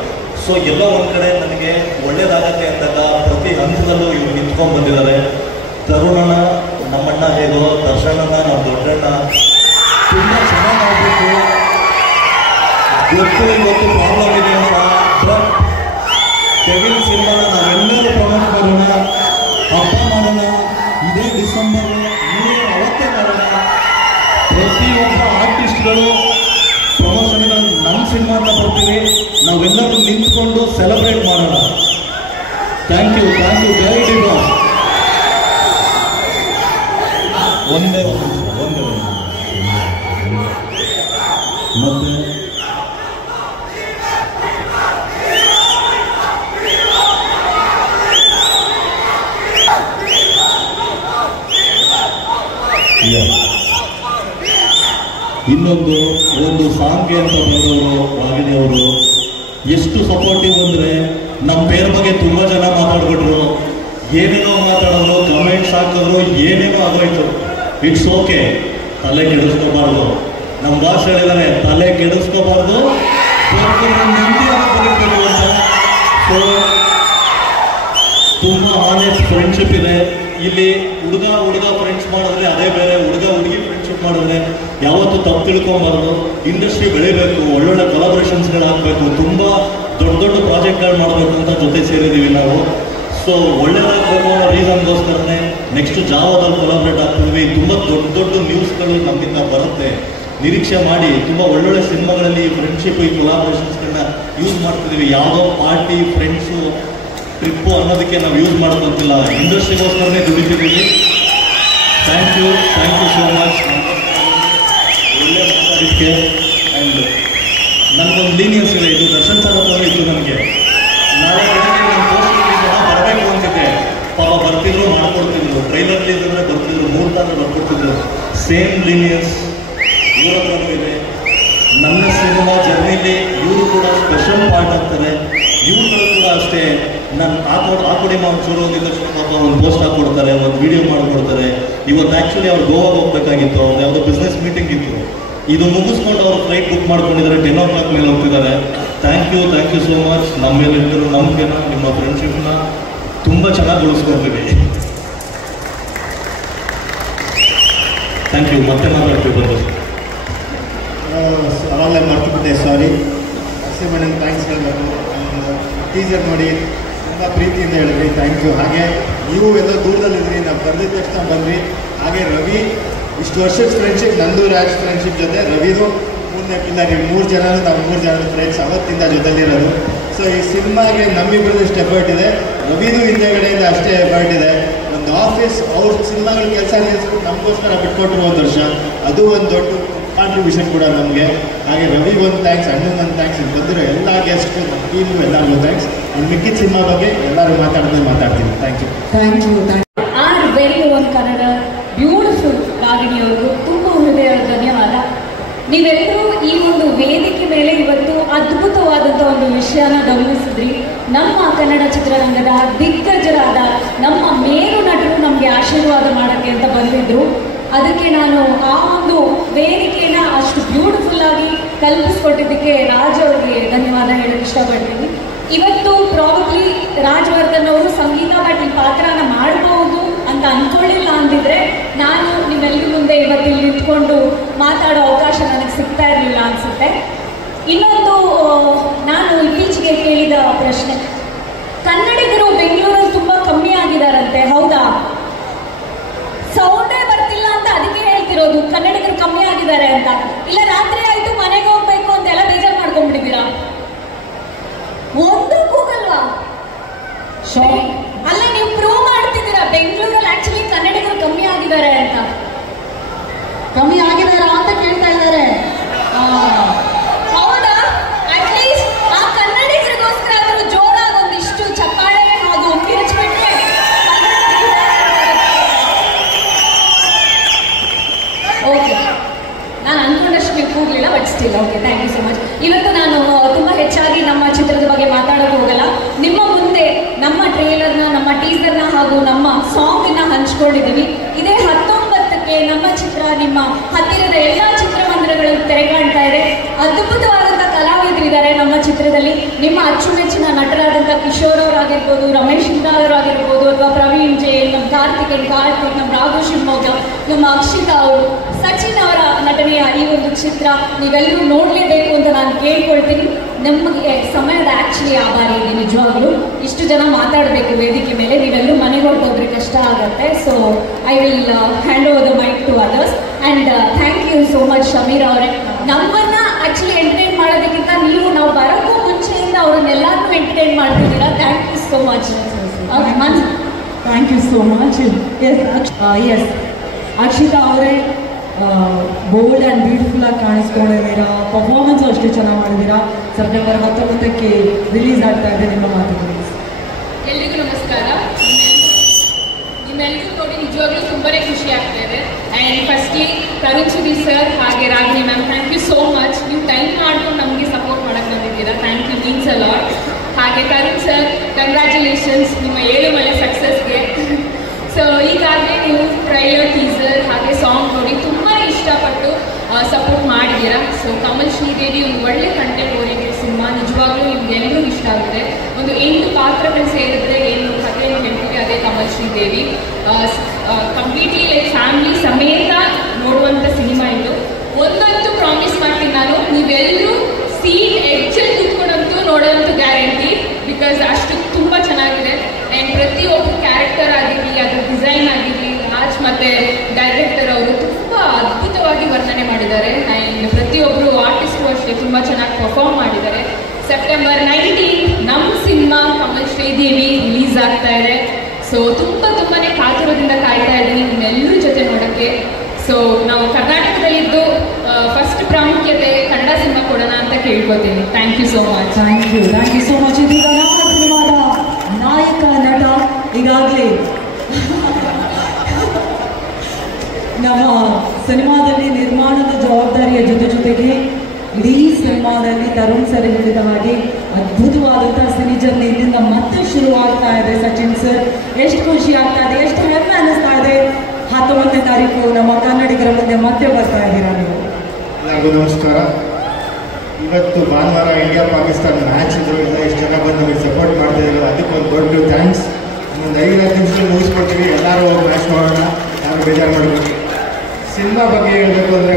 ಸೊ ಎಲ್ಲ ಒಂದು ಕಡೆ ನನಗೆ ಒಳ್ಳೇದಾಗತ್ತೆ ಅಂದಾಗ ಪ್ರತಿ ಹಂತದಲ್ಲೂ ಇವ್ರು ನಿಂತ್ಕೊಂಡು ಬಂದಿದ್ದಾರೆ. ತರುಣಣ್ಣ ನಮ್ಮಣ್ಣ ಹೇಗೋ, ದರ್ಶನಣ್ಣ ನಮ್ಮ ದೊಡ್ಡಣ್ಣ ತುಂಬ ಚೆನ್ನಾಗಾಗಬೇಕು. ಗೊತ್ತು ಇವತ್ತು ಪ್ರಾಬ್ಲಮ್ ಇದೆ ಅಂತ, ಬಟ್ ಡೆವಿಲ್ ಸಿನಿಮಾನ ನಾವೆಲ್ಲರೂ ಪ್ರಮೋಟ್ ಮಾಡೋಣ, ಹಬ್ಬ ಮಾಡೋಣ. ಇದೇ ಡಿಸೆಂಬರ್ ಅವತ್ತೇ ಮಾಡೋಣ. ಪ್ರತಿಯೊಬ್ಬ ಆರ್ಟಿಸ್ಟ್ಗಳು ಪ್ರಮೋಷನ್ಗಳು ನಮ್ಮ ಸಿನಿಮಾ ಅಂತ ಬರ್ತೀವಿ, ನಾವೆಲ್ಲರೂ ನಿಂತ್ಕೊಂಡು ಸೆಲೆಬ್ರೇಟ್ ಮಾಡೋಣ. Thank you, Jai D boss. ಒಂದೇ ಮತ್ತೆ ಇನ್ನೊಂದು ಒಂದು ಸಾಂಗ್ಗೆ ಅಂತ ಬಂದವರು ವಾಹಿನಿಯವರು ಎಷ್ಟು ಸಪೋರ್ಟಿವ್ ಅಂದರೆ, ನಮ್ಮ ಪೇರ್ ಬಗ್ಗೆ ತುಂಬ ಜನ ಮಾತಾಡ್ಬಿಟ್ರು, ಏನೇನೋ ಮಾತಾಡೋರು, ಕಮೆಂಟ್ಸ್ ಹಾಕಿದ್ರು, ಏನೇನೋ ಆಗೋಯ್ತು. ಇಟ್ಸ್ ಓಕೆ, ತಲೆ ಕೆಡಿಸ್ಕೋಬಾರ್ದು. ನಮ್ಮ ಭಾಷೆ ಹೇಳಿದಾರೆ, ತಲೆ ಕೆಡಿಸ್ಕೋಬಾರ್ದು, ನೆಮ್ಮದಿಯಾಗಿ ಬದುಕಬೇಕು ಅಂತ. ಸೊ ತುಂಬ ಆನೆಸ್ಟ್ ಫ್ರೆಂಡ್ಶಿಪ್ ಇದೆ ಇಲ್ಲಿ. ಹುಡುಗ ಫ್ರೆಂಡ್ಸ್ ಮಾಡಿದ್ರೆ ಅದೇ ಬೇರೆ, ಹುಡುಗಿ ಫ್ರೆಂಡ್ಶಿಪ್ ಮಾಡಿದ್ರೆ ಯಾವತ್ತೂ ತಪ್ಪು ತಿಳ್ಕೊಬಾರ್ದು. ಇಂಡಸ್ಟ್ರಿ ಬೆಳಿಬೇಕು, ಒಳ್ಳೊಳ್ಳೆ ಕೊಲಾಬ್ರೇಷನ್ಸ್ಗಳಾಗಬೇಕು, ತುಂಬ ದೊಡ್ಡ ಪ್ರಾಜೆಕ್ಟ್ಗಳು ಮಾಡಬೇಕು ಅಂತ ಜೊತೆ ಸೇರಿದ್ದೀವಿ ನಾವು. ಸೊ ಒಳ್ಳೇದಾಗಬೇಕು ಅನ್ನೋ ರೀಸನ್ಗೋಸ್ಕರನೇ ನೆಕ್ಸ್ಟ್ ಜಾವದಲ್ಲಿ ಕೊಲಾಬ್ರೇಟ್ ಆಗ್ತಿದ್ವಿ. ತುಂಬ ದೊಡ್ಡ ನ್ಯೂಸ್ಗಳು ನಮ್ಮಿಂದ ಬರುತ್ತೆ, ನಿರೀಕ್ಷೆ ಮಾಡಿ. ತುಂಬ ಒಳ್ಳೊಳ್ಳೆ ಸಿನಿಮಾಗಳಲ್ಲಿ ಫ್ರೆಂಡ್ಶಿಪ್, ಈ ಕೊಲಾಬ್ರೇಷನ್ಸ್ಗಳನ್ನ ಯೂಸ್ ಮಾಡ್ತಿದ್ದೀವಿ. ಯಾವುದೋ ಪಾರ್ಟಿ, ಫ್ರೆಂಡ್ಸು, ಟ್ರಿಪ್ಪು ಅನ್ನೋದಕ್ಕೆ ನಾವು ಯೂಸ್ ಮಾಡ್ಕೊತಿಲ್ಲ, ಇಂಡಸ್ಟ್ರಿಗೋಸ್ಕರನೇ ದುಡಿತಿದ್ದೀವಿ. ಥ್ಯಾಂಕ್ ಯು ಸೋ ಮಚ್ ಒಳ್ಳೆ ಮಾತಾಡಿದ್ದಕ್ಕೆ. ಆ್ಯಂಡ್ ನನಗೊಂದು ಲೀನಿಯನ್ಸ್ ಇದೆ, ಇದು ದರ್ಶನ್ ಸರ್ ಹತ್ರ ಇತ್ತು ನನಗೆ. ನಾಳೆ ಬೆಳಗ್ಗೆ ನಾನು ಪೋಸ್ಟ್ ಬರಬೇಕು ಅಂತಿದ್ದೆ, ಪಾಪ ಬರ್ತಿದ್ರು, ಮಾಡ್ಕೊಡ್ತಿದ್ರು. ಟ್ರೈಲರ್ ರಿಲೀಸ್ ಅಂದರೆ ಬರ್ತಿದ್ರು, 3 ತಾಸು ಬರ್ಕೊಡ್ತಿದ್ರು. ಸೇಮ್ ಲೀನಿಯನ್ಸ್ ಇವ್ರ ಹತ್ರನೂ ಇದೆ. ನನ್ನ ಸಿನಿಮಾ ಜರ್ನಿಲಿ ಇವರು ಕೂಡ ಸ್ಪೆಷಲ್ ಪಾರ್ಟ್ ಆಗ್ತಾರೆ. ಇವ್ರುಗಳು ಕೂಡ ಅಷ್ಟೇ, ನಾನು ಹಾಕೊಡಿ ಒಂಚೂರು ಒಂದಿದ್ದ ಪಾಪ ಒಂದು ಪೋಸ್ಟ್ ಹಾಕ್ಕೊಡ್ತಾರೆ, ಒಂದು ವಿಡಿಯೋ ಮಾಡಿಕೊಡ್ತಾರೆ. ಇವತ್ತು ಆ್ಯಕ್ಚುಲಿ ಅವ್ರು ಗೋವಾಗೆ ಹೋಗ್ಬೇಕಾಗಿತ್ತು, ಅವ್ರು ಯಾವುದೋ ಬಿಸ್ನೆಸ್ ಮೀಟಿಂಗ್ ಇತ್ತು. ಇದು ಮುಗಿಸ್ಕೊಂಡು ಅವರು ಫ್ಲೈಟ್ ಬುಕ್ ಮಾಡ್ಕೊಂಡಿದ್ದಾರೆ, 10 o'clock ಮೇಲೆ ಹೋಗ್ತಿದ್ದಾರೆ. Thank you so much. ನಮ್ಮ ಮೇಲೆ ಇದ್ದರು ನಮಗೆನ ನಿಮ್ಮ ಫ್ರೆಂಡ್ಶಿಪ್ನ ತುಂಬ ಚೆನ್ನಾಗಿ ಉಳಿಸ್ಕೊಳ್ತೀವಿ. Thank you. ಮತ್ತೆ ಮಾತಾಡ್ತೀವಿ ಬಂದು. ಅವಾಗಲೇ ಮರ್ತುಬಿಟ್ಟೆ, ಸಾರಿ. ಮೇಡಮ್ ಥ್ಯಾಂಕ್ಸ್ ಹೇಳಬೇಕು. ಟೀಸರ್ ನೋಡಿ ತುಂಬ ಪ್ರೀತಿಯಿಂದ ಹೇಳಿದ್ರಿ, ಥ್ಯಾಂಕ್ ಯು. ಹಾಗೆ ನೀವು ಎಲ್ಲ ದೂರದಲ್ಲಿದ್ರಿ, ನಾವು ಕರೆದಿದ್ದ ತಕ್ಷಣ ಬಂದ್ರಿ. ಹಾಗೆ ರವಿ, ಇಷ್ಟು ವರ್ಷದ ಫ್ರೆಂಡ್ಶಿಪ್, ನಂದು ರಾಜ್ ಫ್ರೆಂಡ್ಶಿಪ್ ಜೊತೆ ರವಿದು 3ನೇ ಪಿಲ್ಲರ್. ನೀವು 3 ಜನ, ನಾವು 3 ಜನ ಫ್ರೆಂಡ್ಸ್ ಅವತ್ತಿಂದ ಜೊತೆಲಿರೋದು. ಸೊ ಈ ಸಿನಿಮಾಗೆ ನಮ್ಮಿಬ್ಬರದ್ದು ಇಷ್ಟು ಎಫರ್ಟ್ ಇದೆ, ರವಿದು ಹಿಂದೆಗಡೆಯಿಂದ ಅಷ್ಟೇ ಎಫರ್ಟ್ ಇದೆ. ಒಂದು ಆಫೀಸ್ ಅವ್ರ ಸಿನಿಮಾಗಳು ಕೆಲಸ ನಿಲ್ಲಿಸ್ಬಿಟ್ಟು ನಮಗೋಸ್ಕರ ಬಿಟ್ಕೊಟ್ರು 1 ವರ್ಷ, ಅದು ಒಂದು ದೊಡ್ಡ ಕಾಂಟ್ರಿಬ್ಯೂಷನ್ ಕೂಡ ನಮಗೆ. ಹಾಗೆ ರವಿಗೆ ಒಂದು ಥ್ಯಾಂಕ್ಸ್, ಅಣ್ಣನ ಥ್ಯಾಂಕ್ಸ್, ಇಲ್ಲಿ ಬಂದಿರೋ ಎಲ್ಲ ಗೆಸ್ಟ್ಗೂ, ನಮ್ಮ ಟೀಮ್ಗೂ ಎಲ್ಲರಿಗೂ ಥ್ಯಾಂಕ್ಸ್. ಇನ್ನು ಮಿಕ್ಕಿದ ಸಿನಿಮಾ ಬಗ್ಗೆ ಎಲ್ಲರೂ ಮಾತಾಡ್ತೀನಿ. Thank you. Our very own Kannada beautiful ರಾಗಿಣಿಯವ್ರಿಗೂ ತುಂಬ ಹೃದಯದ ಧನ್ಯವಾದ. ನೀವೆಲ್ಲರೂ ಈ ಒಂದು ವೇದಿಕೆ ಮೇಲೆ ಇವತ್ತು ಅದ್ಭುತವಾದಂಥ ಒಂದು ವಿಷಯನ ಗಮನಿಸಿದ್ರಿ. ನಮ್ಮ ಕನ್ನಡ ಚಿತ್ರರಂಗದ ದಿಗ್ಗಜರಾದ ನಮ್ಮ ಮೇರು ನಟರು ನಮಗೆ ಆಶೀರ್ವಾದ ಮಾಡೋಕ್ಕೆ ಅಂತ ಬಂದಿದ್ರು. ಅದಕ್ಕೆ ನಾನು ಆ ಒಂದು ವೇದಿಕೆಯನ್ನು ಅಷ್ಟು ಬ್ಯೂಟಿಫುಲ್ ಆಗಿ ಕಲ್ಪಿಸ್ಕೊಟ್ಟಿದ್ದಕ್ಕೆ ರಾಜ್ ಅವರಿಗೆ ಧನ್ಯವಾದ ಹೇಳಕ್ಕೆ ಇಷ್ಟಪಡ್ತೀನಿ. ಇವತ್ತು ಪ್ರಾಬಬ್ಲಿ ರಾಜವರ್ಧನ್ ಅವರು ಸಂಗೀತ ಬಟ್ ಈ ಪಾತ್ರನ ಮಾಡಬಹುದು ಅಂತ ಅಂದ್ಕೊಳ್ಳಿಲ್ಲ ಅಂದಿದ್ರೆ ನಾನು ನಿಮ್ಮೆಲ್ಲರ ಮುಂದೆ ಇವತ್ತಿಲ್ಲಿ ನಿಂತ್ಕೊಂಡು ಮಾತಾಡೋ ಅವಕಾಶ ನನಗೆ ಸಿಗ್ತಾ ಇರಲಿಲ್ಲ ಅನಿಸುತ್ತೆ. ಇನ್ನೊಂದು, ನಾನು ಇತ್ತೀಚೆಗೆ ಕೇಳಿದ ಪ್ರಶ್ನೆ, ಕನ್ನಡಿಗರು ಬೆಂಗಳೂರಲ್ಲಿ ತುಂಬ ಕಮ್ಮಿ ಆಗಿದಾರಂತೆ, ಹೌದಾ? ಸೌಂಡೇ ಬರ್ತಿಲ್ಲ ಅಂತ ಅದಕ್ಕೆ ಹೇಳ್ತಿರೋದು ಕನ್ನಡಿಗರು ಕಮ್ಮಿ ಆಗಿದ್ದಾರೆ ಅಂತ. ಇಲ್ಲ ರಾತ್ರಿ ಆಯ್ತು ಮನೆಗೆ ಹೋಗ್ಬೇಕು ಅಂತ ಎಲ್ಲ ಬೇಜಾರು ಮಾಡ್ಕೊಂಡ್ಬಿಟ್ಟಿದ್ದೀರಾ? ಒಂದು ಕೂಗಲ್ವಾ? ಅಲ್ಲ, ನೀವು ಪ್ರೂವ್ ಮಾಡ್ತಿದ್ದೀರಾ ಬೆಂಗಳೂರಲ್ಲಿ ಆಕ್ಚುಲಿ ಕನ್ನಡಿಗರು ಕಮ್ಮಿ ಆಗಿದ್ದಾರೆ ಅಂತ. ಕಮ್ಮಿ ಆಗಿದಾರಾ ಅಂತ ಕೇಳ್ತಾ ಇದ್ದಾರೆ. ಹೌದಾ? ಅಟ್ಲೀಸ್ಟ್ ಆ ಕನ್ನಡಿಗರಿಗೋಸ್ಕರ ಆದರೂ ಜೋರಾಗಿ ಒಂದಿಷ್ಟು ಚಪ್ಪಾಳೆ ಹಾಗೂ ಕಿರಿಚ್ಬಿಟ್ರೆ ಓಕೆ. ನಾನು ಅನ್ಕೊಂಡಷ್ಟು ನೀವು ಕೂಗಲಿಲ್ಲ, but still okay, thank you so much. ಇವತ್ತು ನಾನು ತುಂಬ ಹೆಚ್ಚಾಗಿ ನಮ್ಮ ಚಿತ್ರದ ಬಗ್ಗೆ ಮಾತಾಡೋಕೆ ಹೋಗಲ್ಲ. ನಿಮ್ಮ ಮುಂದೆ ನಮ್ಮ ಟ್ರೇಲರ್ನ, ನಮ್ಮ ಟೀಸರ್ನ ಹಾಗೂ ನಮ್ಮ ಸಾಂಗನ್ನ ಹಂಚ್ಕೊಂಡಿದ್ದೀವಿ. ಇದೇ 19ಕ್ಕೆ ನಮ್ಮ ಚಿತ್ರ ನಿಮ್ಮ ಹತ್ತಿರದ ಎಲ್ಲ ಚಿತ್ರಮಂದಿರಗಳಲ್ಲಿ ತೆರೆ ಕಾಣ್ತಾ ಇದೆ. ಅದ್ಭುತವಾದಂಥ ಕಲಾವಿದರಿದ್ದಾರೆ ನಮ್ಮ ಚಿತ್ರದಲ್ಲಿ. ನಿಮ್ಮ ಅಚ್ಚುಮೆಚ್ಚಿನ ನಟರಾದಂಥ ಕಿಶೋರ್ ಅವರಾಗಿರ್ಬೋದು, ರಮೇಶ್ ಅವರಾಗಿರ್ಬೋದು, ಅಥವಾ ಪ್ರವೀಣ್ ಜೈನ್, ನಮ್ಮ ಕಾರ್ತಿಕ್, ನಮ್ಮ ರಾಘು ಶಿವಮೊಗ್ಗ, ನಮ್ಮ ಅಕ್ಷಿತಾ ಅವರು, ಸಚಿನ್ ಅವರ ನಟನೆಯ ಈ ಒಂದು ಚಿತ್ರ ನೀವೆಲ್ಲರೂ ನೋಡಲೇಬೇಕು ಅಂತ ನಾನು ಕೇಳ್ಕೊಳ್ತೀನಿ. ನಮಗೆ ಸಮಯದ ಆ್ಯಕ್ಚುಲಿ ಆಭಾರ ಇದೆ ನಿಜವಾಗ್ಲೂ. ಇಷ್ಟು ಜನ ಮಾತಾಡಬೇಕು ವೇದಿಕೆ ಮೇಲೆ, ನೀವೆಲ್ಲರೂ ಮನೆಗೆ ಹೊರಟೋದ್ರೆ ಕಷ್ಟ ಆಗುತ್ತೆ. So I will hand over the mic to others and thank you so much Shameer ಅವರೇ. ನಮ್ಮನ್ನ ಆ್ಯಕ್ಚುಲಿ ಎಂಟರ್ಟೈನ್ ಮಾಡೋದಕ್ಕಿಂತ ನಾವು ಬರೋಕ್ಕೂ ಮುಂಚೆಯಿಂದ ಅವ್ರನ್ನೆಲ್ಲರೂ ಎಂಟರ್ಟೈನ್ ಮಾಡ್ತಿದ್ದೀರಾ. Thank you so much. Thank you so much. S Akshita ಅವರೇ, ಬೋಲ್ಡ್ ಆ್ಯಂಡ್ ಬ್ಯೂಟಿಫುಲ್ ಆಗಿ ಕಾಣಿಸ್ಕೊಂಡಿದ್ದೀರಾ, ಪರ್ಫಾರ್ಮೆನ್ಸ್ ಅಷ್ಟೇ ಚೆನ್ನಾಗಿ ಮಾಡಿದ್ದೀರಾ. ಸೆಪ್ಟೆಂಬರ್ 19ಕ್ಕೆ ರಿಲೀಸ್ ಆಗ್ತಾ ಇದೆ. ನಿಮ್ಮ ಮಾತುಗಳು. ಎಲ್ರಿಗೂ ನಮಸ್ಕಾರ. ನಿಮ್ಮೆಲ್ಲರಿಗೂ ನೋಡಿ ನಿಜವಾಗ್ಲೂ ತುಂಬಾ ಖುಷಿ ಆಗ್ತಾ ಇದೆ. And firstly Tarun Sudhir sir ಹಾಗೆ Ragini ma'am, thank you so much. ನೀವು ಟೈಮ್ ಮಾಡ್ಕೊಂಡು ನಮಗೆ ಸಪೋರ್ಟ್ ಮಾಡೋಕ್ಕೆ ಬಂದಿದ್ದೀರಾ. Thank you, means a lot. ಹಾಗೆ ತರುಣ್ ಸರ್, ಕಂಗ್ರ್ಯಾಚುಲೇಷನ್ಸ್ ನಿಮ್ಮ 7 ಮಲೆ ಸಕ್ಸಸ್ಗೆ. ಸೊ ಈಗಾಗಲೇ ನೀವು ಟ್ರೈಲರ್, ಟೀಸರ್ ಹಾಗೆ ಸಾಂಗ್ ನೋಡಿ ತುಂಬಾ ಇಷ್ಟಪಟ್ಟು ಸಪೋರ್ಟ್ ಮಾಡಿದ್ದೀರಾ. ಸೊ ಕಮಲ್ ಶ್ರೀದೇವಿ ಒಂದು ಒಳ್ಳೆ ಕಂಟೆಂಟ್ ಓರಿಯೆಂಟೆಡ್ ಸಿನಿಮಾ, ನಿಜವಾಗ್ಲೂ ನಿಮ್ಗೆಲ್ಲರೂ ಇಷ್ಟ ಆಗುತ್ತೆ. ಒಂದು 8 ಪಾತ್ರಗಳು ಸೇರಿದ್ರೆ ಏನು ಕಥೆ ಹೇಳ್ತೀವಿ ಅದೇ Kamal Sridevi. Completely like family ಸಮೇತ ನೋಡುವಂಥ ಸಿನಿಮಾ ಇದು. ಒಂದಂತೂ ಪ್ರಾಮಿಸ್ ಮಾಡ್ತೀನಿ ನಾನು, ನೀವೆಲ್ಲರೂ ಸೀಟ್ ಎಡ್ಜಲ್ಲಿ ಕೂತ್ಕೊಂಡಂತೂ ನೋಡೋಂತೂ ಗ್ಯಾರಂಟಿ, ಬಿಕಾಸ್ ಅಷ್ಟು ತುಂಬ ಚೆನ್ನಾಗಿದೆ. ಆ್ಯಂಡ್ ಪ್ರತಿಯೊಬ್ಬರು ಕ್ಯಾರೆಕ್ಟರ್ ಆಗಿರಲಿ, ಅದ್ರ ಡಿಸೈನ್ ಆಗಿರಲಿ, ರಾಜ್ ಮತ್ತು ಡೈರೆಕ್ಟರ್ ಅವರು ತುಂಬ ಅದ್ಭುತವಾಗಿ ವರ್ಣನೆ ಮಾಡಿದ್ದಾರೆ. ಆ್ಯಂಡ್ ಪ್ರತಿಯೊಬ್ಬರು ಆರ್ಟಿಸ್ಟು ಅಷ್ಟೇ ತುಂಬ ಚೆನ್ನಾಗಿ ಪರ್ಫಾರ್ಮ್ ಮಾಡಿದ್ದಾರೆ. ಸೆಪ್ಟೆಂಬರ್ 19 ನಮ್ಮ ಸಿನಿಮಾ ಕಮಲ್ ಶ್ರೀದೇವಿ ರಿಲೀಸ್ ಆಗ್ತಾ ಇದೆ. ಸೊ ತುಂಬಾ ಕಾತುರದಿಂದ ಕಾಯ್ತಾ ಇದ್ದೀನಿ ನಿಮ್ಮೆಲ್ಲರ ಜೊತೆ ನೋಡೋಕ್ಕೆ. ಸೊ ನಾವು ಕರ್ನಾಟಕದಲ್ಲಿದ್ದು ಫಸ್ಟ್ ಪ್ರಾಮುಖ್ಯತೆ ಕನ್ನಡ ಸಿನಿಮಾ ಕೊಡೋಣ ಅಂತ ಕೇಳ್ಕೊತೀನಿ. Thank you so much. Thank you so much. ಇದೀಗ ನಮ್ಮ ಸಿನಿಮಾದ ನಾಯಕ ನಟ ಈಗಾಗಲೇ ನಮ್ಮ ಸಿನಿಮಾದಲ್ಲಿ ನಿರ್ಮಾಣದ ಜವಾಬ್ದಾರಿಯ ಜೊತೆಗೆ ಇಡೀ ಸಿನಿಮಾದಲ್ಲಿ ತರುಣ್ ಸರ್ ಹೇಳಿದ ಹಾಗೆ ಅದ್ಭುತವಾದಂತಹ ಸಿನಿ ಜರ್ನಿ ಇಲ್ಲಿಂದ ಮತ್ತೆ ಶುರುವಾಗ್ತಾ ಇದೆ. ಸಚಿನ್ ಸರ್, ಎಷ್ಟು ಖುಷಿ ಆಗ್ತಾ ಇದೆ, ಎಷ್ಟು ಹೆಮ್ಮೆ ಅನ್ನಿಸ್ತಾ ಇದೆ. 19ನೇ ತಾರೀಕು ನಮ್ಮ ಕನ್ನಡಿಗರ ಮುಂದೆ ಮತ್ತೆ ಬರ್ತಾ ಇದ್ದೀರಾ ನೀವು. ಎಲ್ಲರಿಗೂ ನಮಸ್ಕಾರ. ಇವತ್ತು ಭಾನುವಾರ ಇಂಡಿಯಾ ಪಾಕಿಸ್ತಾನ ಮ್ಯಾಚ್ ಇದ್ರಿಂದ ಎಷ್ಟು ಜನ ಬಂದು ನಮಗೆ ಸಪೋರ್ಟ್ ಮಾಡ್ತಿದ್ರು, ಅದಕ್ಕೊಂದು ದೊಡ್ಡ ಥ್ಯಾಂಕ್ಸ್. ಇನ್ನೊಂದು 5-10 ನಿಮಿಷದಲ್ಲಿ ಮುಗಿಸ್ಕೊಡ್ತೀವಿ. ಎಲ್ಲರೂ ಹೋಗಿ ಮ್ಯಾಚ್ ನೋಡೋಣ, ಯಾರು ಬೇಜಾರು ಮಾಡಬೇಕು. ಸಿನಿಮಾ ಬಗ್ಗೆ ಹೇಳಬೇಕು ಅಂದರೆ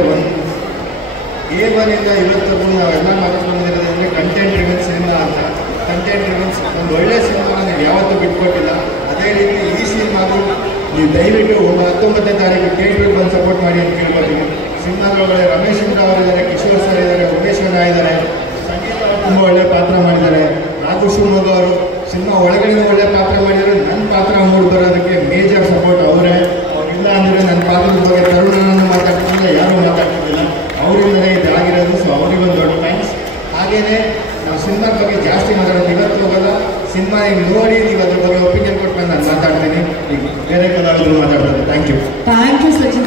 A1ಇಂದ ಇವತ್ತರೆಗೂ ನಾವೆಲ್ಲ ಮಾತಾಡ್ಕೊಂಡಿರೋದಂದರೆ ಕಂಟೆಂಟ್ ಡ್ರಿವನ್ ಸಿನಿಮಾ ಅಂತ. ಕಂಟೆಂಟ್ ಡ್ರಿವನ್ ಒಂದು ಒಳ್ಳೆ ಸಿನಿಮಾನ ನೀವು ಯಾವತ್ತೂ ಬಿಟ್ಕೊಟ್ಟಿಲ್ಲ. ಅದೇ ರೀತಿ ಈ ಸಿನಿಮಾಗೂ ನೀವು ದಯವಿಟ್ಟು 19ನೇ ತಾರೀಕು ಥಿಯೇಟ್ರಿಗೆ ಬಂದು ಸಪೋರ್ಟ್ ಮಾಡಿ ಅಂತ ಕೇಳ್ಕೊತೀವಿ. ಸಿನಿಮಾದೊಳಗಡೆ ರಮೇಶ್ ಅವರಿದ್ದಾರೆ, ಕಿಶೋರ್ ಸರ್ ಇದ್ದಾರೆ, ಉಮೇಶ್ ಅಣ್ಣ ಇದ್ದಾರೆ, ಸಂಗೀತ ಅವರು ತುಂಬ ಒಳ್ಳೆ ಪಾತ್ರ ಮಾಡಿದ್ದಾರೆ. ರಾಘು ಶಿವಮೊಗ್ಗ ಅವರು ಸಿನಿಮಾ ಒಳಗಡೆ ಒಳ್ಳೆ ಪಾತ್ರ ಮಾಡಿದ್ದಾರೆ. ನನ್ನ ಪಾತ್ರ ಮೂಡಿ ಬರೋದಕ್ಕೆ ಮೇಜರ್ ಸಪೋರ್ಟ್ ಅವರೇ. ಅವರಿಲ್ಲ ಅಂದರೆ ನನ್ನ ಪಾತ್ರದ ಬಗ್ಗೆ ತರುಣನನ್ನು ಮಾತಾಡ್ತಿಲ್ಲ, ಯಾರೂ ಮಾತಾಡ್ತಿದ್ದಿಲ್ಲ, ಅವರಿಂದಲೇ ಇದು ಆಗಿರೋದು. ಸೊ ಅವರಿಗೊಂದು ದೊಡ್ಡ ಥ್ಯಾಂಕ್ಸ್. ಹಾಗೆಯೇ ನಾವು ಸಿನಿಮಾದ ಬಗ್ಗೆ ಜಾಸ್ತಿ ಮಾತಾಡೋದು ಇವತ್ತು ಹೋಗಲ್ಲ. ಸಿನಿಮಾ ಈಗ ನೋಡಿ ನೀವು ಅದ್ರ ಬಗ್ಗೆ ಒಪಿನಿಯನ್ ಕೊಟ್ಟು ನಾನು ಮಾತಾಡ್ತೀನಿ. ಈಗ ಬೇರೆ ಕಲಾವಿದರು ಮಾತಾಡ್ತಾರೆ. Thank you Sachin.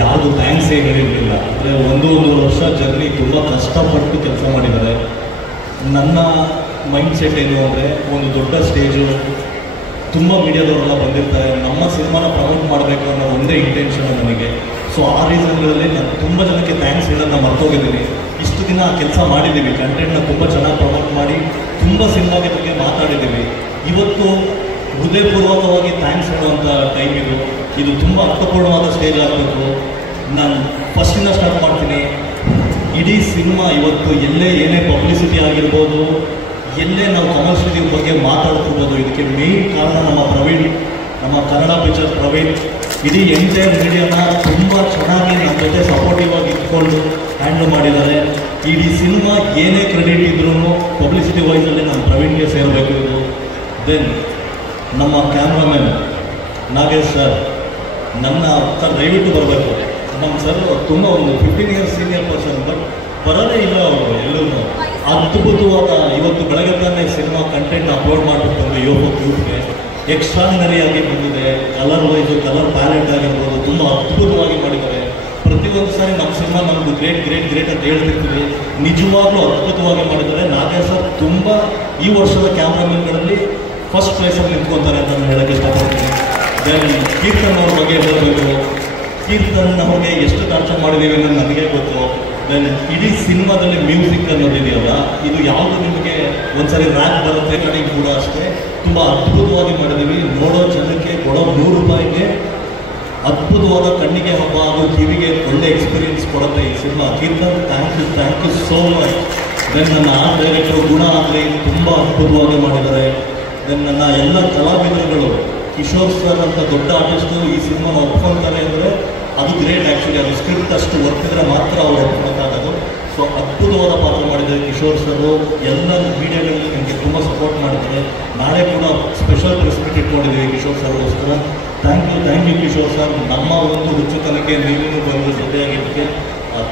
ಯಾವುದು ಥ್ಯಾಂಕ್ಸ್ ಹೇಳಿರಲಿಲ್ಲ. ಅಂದರೆ ಒಂದೂವರೆ ವರ್ಷ ಜರ್ನಿ ತುಂಬ ಕಷ್ಟಪಟ್ಟು ಕೆಲಸ ಮಾಡಿದ್ದಾರೆ. ನನ್ನ ಮೈಂಡ್ ಸೆಟ್ ಏನು ಅಂದರೆ ಒಂದು ದೊಡ್ಡ ಸ್ಟೇಜು, ತುಂಬ ಮೀಡಿಯಾದವರೆಲ್ಲ ಬಂದಿರ್ತಾರೆ, ನಮ್ಮ ಸಿನಿಮಾನ ಪ್ರಮೋಟ್ ಮಾಡಬೇಕು ಅನ್ನೋ ಒಂದೇ ಇಂಟೆನ್ಷನ್ ನನಗೆ. ಸೊ ಆ ರೀಸನ್ಗಳಲ್ಲಿ ನಾನು ತುಂಬ ಜನಕ್ಕೆ ಥ್ಯಾಂಕ್ಸ್ ಹೇಳೋದನ್ನ ಮರ್ತೋಗಿದ್ದೀನಿ. ಇಷ್ಟು ದಿನ ಕೆಲಸ ಮಾಡಿದ್ದೀವಿ, ಕಂಟೆಂಟ್ನ ತುಂಬ ಚೆನ್ನಾಗಿ ಪ್ರಮೋಟ್ ಮಾಡಿ ತುಂಬ ಸಿನಿಮಾಗೆ ಬಗ್ಗೆ ಮಾತಾಡಿದ್ದೀವಿ. ಇವತ್ತು ಹೃದಯಪೂರ್ವಕವಾಗಿ ಥ್ಯಾಂಕ್ಸ್ ಹೇಳುವಂಥ ಟೈಮ್ ಇದು ತುಂಬ ಅರ್ಥಪೂರ್ಣವಾದ ಸ್ಟೇಜ್ ಆಗಬೇಕು. ನಾನು ಫಸ್ಟಿಂದ ಸ್ಟಾರ್ಟ್ ಮಾಡ್ತೀನಿ. ಇಡೀ ಸಿನಿಮಾ ಇವತ್ತು ಎಲ್ಲೇ ಏನೇ ಪಬ್ಲಿಸಿಟಿ ಆಗಿರ್ಬೋದು, ಎಲ್ಲೇ ನಾವು ಕಮರ್ಷಿಯಲ್ ಬಗ್ಗೆ ಮಾತಾಡ್ತಿರ್ಬೋದು, ಇದಕ್ಕೆ ಮೇನ್ ಕಾರಣ ನಮ್ಮ ಪ್ರವೀಣ್, ನಮ್ಮ ಕನ್ನಡ ಪಿಕ್ಚರ್ ಪ್ರವೀಣ್ ಇಡೀ ಎಂಟೈರ್ ಮೀಡಿಯಾನ ತುಂಬ ಚೆನ್ನಾಗಿ ನಮ್ಮ ಜೊತೆ ಸಪೋರ್ಟಿವ್ ಆಗಿ ಇಟ್ಕೊಂಡು ಹ್ಯಾಂಡಲ್ ಮಾಡಿದ್ದಾರೆ. ಇಡೀ ಸಿನಿಮಾ ಏನೇ ಕ್ರೆಡಿಟ್ ಇದ್ರೂ ಪಬ್ಲಿಸಿಟಿ ವೈಸಲ್ಲಿ ನಮ್ಮ ಪ್ರವೀಣ್ಗೆ ಸೇರಬೇಕು. ಇದು ದೆನ್ ನಮ್ಮ ಕ್ಯಾಮ್ರಾಮನ್ ನಾಗೇಶ್ ಸರ್, ನನ್ನ ಸರ್ ದಯವಿಟ್ಟು ಬರಬೇಕು. ನಮ್ಮ ಸರ್ ತುಂಬ ಒಂದು 15 years ಸೀನಿಯರ್ ಪರ್ಸನ್, ಬಟ್ ಬರೋದೇ ಇಲ್ಲ ಅವರು ಎಲ್ಲರೂ. ಅದ್ಭುತವಾದ ಇವತ್ತು ಬೆಳಗ್ಗೆ ತಾನೇ ಸಿನಿಮಾ ಕಂಟೆಂಟ್ ಅಪ್ಲೋಡ್ ಮಾಡಿಬಿಟ್ಟು ಯೂಟ್ಯೂಬ್ಗೆ ಎಕ್ಸ್ಟ್ರಾರ್ಡಿನರಿಯಾಗಿ ಬಂದಿದೆ. ಕಲರ್ ವೈಸು, ಕಲರ್ ಪ್ಯಾಲೆಟ್ ಆಗಿರ್ಬೋದು ತುಂಬ ಅದ್ಭುತವಾಗಿ ಮಾಡಿದ್ದಾರೆ. ಪ್ರತಿಯೊಂದು ಸಾರಿ ನಮ್ಮ ಸಿನಿಮಾ ನಮ್ಮದು ಗ್ರೇಟ್ ಗ್ರೇಟ್ ಗ್ರೇಟ್ ಅಂತ ಹೇಳ್ತಿರ್ತೀವಿ, ನಿಜವಾಗ್ಲೂ ಅದ್ಭುತವಾಗಿ ಮಾಡಿದ್ದಾರೆ. ನಾಗೇಶ್ ಸರ್ ತುಂಬ ಈ ವರ್ಷದ ಕ್ಯಾಮ್ರಾಮನ್ಗಳಲ್ಲಿ ಫಸ್ಟ್ ಪ್ಲೇಸಲ್ಲಿ ನಿಂತ್ಕೊತಾರೆ ಅಂತ ನಾನು ಹೇಳೋಕ್ಕೆ ಇಷ್ಟಪಡ್ತೀನಿ. ದೆನ್ ಕೀರ್ತನ್ ಅವ್ರ ಬಗ್ಗೆ ಹೇಳಬೇಕು. ಕೀರ್ತನ್ ಅವ್ರಿಗೆ ಎಷ್ಟು ಟಾರ್ಚರ್ ಮಾಡಿದ್ದೀವಿ ಅನ್ನೋದು ನನಗೆ ಗೊತ್ತು. ದೆನ್ ಇಡೀ ಸಿನಿಮಾದಲ್ಲಿ ಮ್ಯೂಸಿಕ್ ಅನ್ನೋದಿದೆಯಲ್ಲ, ಇದು ಯಾವುದು ನಿಮಗೆ ಒಂದ್ಸರಿ ರ್ಯಾಕ್ ಬರುತ್ತೆ ಕಡೆ ಕೂಡ ಅಷ್ಟೇ ತುಂಬ ಅದ್ಭುತವಾಗಿ ಮಾಡಿದ್ದೀವಿ. ನೋಡೋ ಜನಕ್ಕೆ ಕೊಡೋ ₹100 ಅದ್ಭುತವಾದ ಕಣ್ಣಿಗೆ ಹಬ್ಬ ಹಾಗೂ ಕಿವಿಗೆ ಒಳ್ಳೆ ಎಕ್ಸ್ಪೀರಿಯನ್ಸ್ ಕೊಡುತ್ತೆ ಈ cinema. Keerthan thank you so much. Then ನನ್ನ ಆರ್ಟ್ ಡೈರೆಕ್ಟರ್ ಗುಣ ಆಗಲಿ ತುಂಬ ಅದ್ಭುತವಾಗಿ ಮಾಡಿದ್ದಾರೆ. ದೆನ್ ನನ್ನ ಎಲ್ಲ ಕಲಾವಿದರುಗಳು, ಕಿಶೋರ್ ಸರ್ ಅಂತ ದೊಡ್ಡ ಆರ್ಟಿಸ್ಟು ಈ ಸಿನಿಮಾನ ಒಪ್ಕೊಳ್ತಾರೆ ಅಂದರೆ ಅದು ಗ್ರೇಟ್. ಆ್ಯಕ್ಚುಲಿ ಅದು ಸ್ಕ್ರಿಪ್ಟ್ ಅಷ್ಟು ಒಪ್ಪಿದ್ರೆ ಮಾತ್ರ ಅವ್ರು ಒಪ್ಕೊಳಕ್ಕಾಗೋದು. ಸೊ ಅದ್ಭುತವಾದ ಪಾತ್ರ ಮಾಡಿದ್ದಾರೆ ಕಿಶೋರ್ ಸರು. ಎಲ್ಲ ಮೀಡಿಯಾಗಳಲ್ಲಿ ನನಗೆ ತುಂಬ ಸಪೋರ್ಟ್ ಮಾಡಿದ್ದಾರೆ. ನಾಳೆ ಕೂಡ ಸ್ಪೆಷಲ್ ಪ್ರೆಸ್ ಮೀಟ್ ಇಟ್ಕೊಂಡಿದ್ದೀವಿ ಕಿಶೋರ್ ಸರ್ಗೋಸ್ಕರ. Thank you Kishore sir. ನಮ್ಮ ಒಂದು ಹುಚ್ಚುತನಕ್ಕೆ ನೀವು ಬಂದು ಜೊತೆಯಾಗಿದ್ದಕ್ಕೆ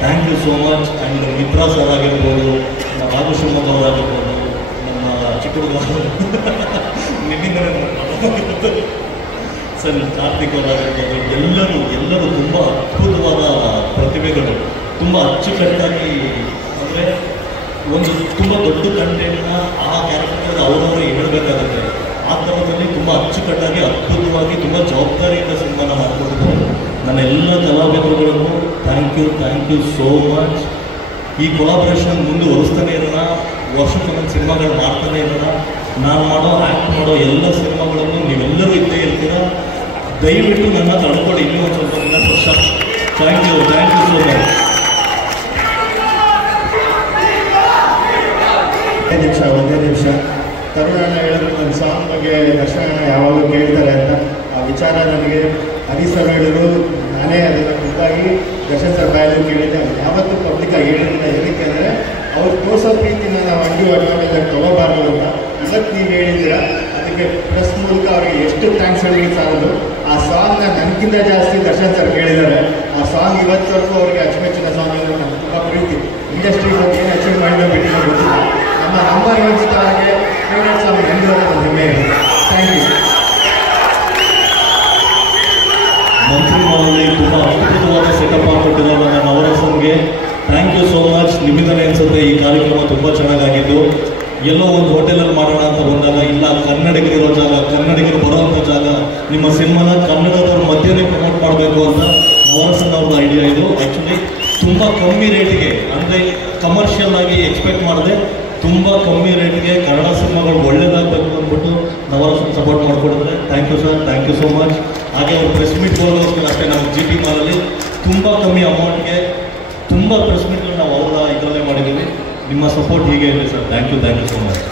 thank you so much. And Mitra sir ಆಗಿರ್ಬೋದು, ನಮ್ಮ ರಾಘು ಶಿವಮೊಗ್ಗ ಅವರಾಗಿರ್ಬೋದು, ನಮ್ಮ ಚಿಕ್ಕಡುಗ ನಿನ್ನಿಂದಲೇ ಸರ್ ಕಾರ್ತಿಕ್ ಅವರಾಗಿರ್ಬೋದು, ಎಲ್ಲರೂ ತುಂಬ ಅದ್ಭುತವಾದ ಪ್ರತಿಭೆಗಳು. ತುಂಬ ಅಚ್ಚುಕಟ್ಟಾಗಿ ಅಂದರೆ ಒಂದು ತುಂಬ ದೊಡ್ಡ ಕಂಟೆಂಟ್ನ ಆ ಕ್ಯಾರೆಕ್ಟರ್ ಅವರವರು ಹೇಳಬೇಕಾಗುತ್ತೆ. ಆ ಥರದಲ್ಲಿ ತುಂಬ ಅಚ್ಚುಕಟ್ಟಾಗಿ ಅದ್ಭುತವಾಗಿ ತುಂಬ ಜವಾಬ್ದಾರಿಯಿಂದ ಸಿನಿಮಾನ ಮಾಡ್ಕೊಂಡಿದ್ದಾರೆ. ನನ್ನ ಎಲ್ಲ ಕಲಾವಿದರುಗಳಿಗೂ ಥ್ಯಾಂಕ್ ಯು ಸೋ ಮಚ್. ಈ ಕೊಲಾಬ್ರೇಷನ್ ಮುಂದುವರಿಸ್ತಾನೆ ಇರೋಣ, ವರ್ಷಕ್ಕೊಂದೊಂದು ಸಿನಿಮಾಗಳು ಮಾಡ್ತಾನೆ ಇರೋಣ. ನಾನು ಆ್ಯಕ್ಟ್ ಮಾಡೋ ಎಲ್ಲ ಸಿನಿಮಾಗಳನ್ನು ನೀವೆಲ್ಲರೂ ಇದ್ದೇ ಇರ್ತೀರ. ದಯವಿಟ್ಟು ನನ್ನ ತಡ್ಕೊಳ್ಳಿ ಇನ್ನೂ ಒಂದು ಸ್ವಲ್ಪ ದಿನ ವರ್ಷ. Thank you so much. ಒಂದೇ ನಿಮಿಷ ತರುಣಣ್ಣ ಹೇಳಿದ್ರು ನನ್ನ ಸಾಂಗ್ ಬಗ್ಗೆ ದರ್ಶನ ಯಾವಾಗಲೂ ಕೇಳ್ತಾರೆ ಅಂತ. ಆ ವಿಚಾರ ನನಗೆ ಹರೀಸರ್ ಹೇಳಿದ್ರು, ನಾನೇ ಅದನ್ನು ಖುದ್ದಾಗಿ ದರ್ಶನ್ ಸರ್ ಬಾಯಲ್ಲಿ ಕೇಳಿದ್ದೆ. ಯಾವತ್ತೂ ಪಬ್ಲಿಕ್ಕಾಗಿ ಹೇಳಿಲ್ಲ. ಏನಕ್ಕೆ ಅಂದರೆ ಅವ್ರು ತೋರಿಸೋ ಪ್ರೀತಿನ ನಾವು ಅಡ್ವಾಂಟೇಜ್ ತಗೋಬಾರ್ದು ಅಂತ ಇವತ್ತು ನೀವು ಹೇಳಿದ್ದೀರಾ. ಅದಕ್ಕೆ ಪ್ರೆಸ್ ಮೂಲಕ ಅವ್ರಿಗೆ ಎಷ್ಟು ಥ್ಯಾಂಕ್ಸ್ ಹೇಳಿ ಸಾಲದು. ಆ ಸಾಂಗ್ನ ನನಗಿಂತ ಜಾಸ್ತಿ ದರ್ಶನ್ ಸರ್ ಕೇಳಿದ್ದಾರೆ. ಆ ಸಾಂಗ್ ಇವತ್ತವರೆಗೂ ಅವ್ರಿಗೆ ಅಚ್ಚುಮೆಚ್ಚಿನ ಸಾಂಗ್ ಅಂದರೆ ನಮ್ಗೆ ತುಂಬ ಪ್ರೀತಿ. ಇಂಡಸ್ಟ್ರಿ ಬಗ್ಗೆ ಏನು ಅಚೀವ್ ಮಾಡಿರೋ ಬಿಟ್ಟಿರೋ ಗೊತ್ತಿಲ್ಲ. ನಮ್ಮ ನಂಬರ್ 1 ಸ್ಟಾರ್ಗೆ ಫೇವ್ರೆಟ್ ಸಾಂಗ್ ನನಗೆ ಒಂದು ಹೆಮ್ಮೆ ಇದೆ. Thank you. ಮಂತ್ರಿಮಾಲಲ್ಲಿ ತುಂಬ ಅದ್ಭುತವಾದ ಸೆಟಪ್ ಆಗಿಬಿಟ್ಟಿದ್ದಾರೆ ನನ್ನ ನವರಸಂಗೆ. Thank you so much. ನಿಮ್ಮಿಂದಲೇ ಅನಿಸುತ್ತೆ ಈ ಕಾರ್ಯಕ್ರಮ ತುಂಬ ಚೆನ್ನಾಗಾಗಿದ್ದು. ಎಲ್ಲೋ ಒಂದು ಹೋಟೆಲಲ್ಲಿ ಮಾಡೋಣ ಅಂತ ಬಂದಾಗ, ಇಲ್ಲ ಕನ್ನಡಿಗರಿರೋ ಜಾಗ, ಕನ್ನಡಿಗರು ಬರೋವಂಥ ಜಾಗ, ನಿಮ್ಮ ಸಿನಿಮಾನ ಕನ್ನಡದವ್ರ ಮಧ್ಯನೇ ಪ್ರಮೋಟ್ ಮಾಡಬೇಕು ಅಂತ ನವರಸನ್ ಅವ್ರದ್ದು ಐಡಿಯಾ ಇದು. ಆ್ಯಕ್ಚುಲಿ ತುಂಬ ಕಮ್ಮಿ ರೇಟಿಗೆ, ಅಂದರೆ ಕಮರ್ಷಿಯಲ್ ಆಗಿ ಎಕ್ಸ್ಪೆಕ್ಟ್ ಮಾಡಿದೆ, ತುಂಬ ಕಮ್ಮಿ ರೇಟ್ಗೆ ಕನ್ನಡ ಸಿನಿಮಾಗಳು ಒಳ್ಳೇದಾಗಬೇಕು ಅಂದ್ಬಿಟ್ಟು ನವರಸನ್ ಸಪೋರ್ಟ್ ಮಾಡಿಕೊಡಿದ್ರೆ thank you sir. Thank you so much. ಹಾಗೆ ಅವ್ರು ಪ್ರೆಸ್ ಮೀಟ್ ಹೋಗೋಸ್ಕರ ಅಷ್ಟೇ ನಮ್ಮ GP ಮಾಲಲ್ಲಿ ತುಂಬ ಕಮ್ಮಿ ಅಮೌಂಟ್ಗೆ ತುಂಬ ಪ್ರೆಸ್ ಮೀಟ್ಗಳು ನಾವು ಅವರ ಇದರಲ್ಲೇ ಮಾಡಿದ್ದೀವಿ. ನಿಮ್ಮ ಸಪೋರ್ಟ್ ಹೀಗೆ ಇದೆ sir. Thank you so much.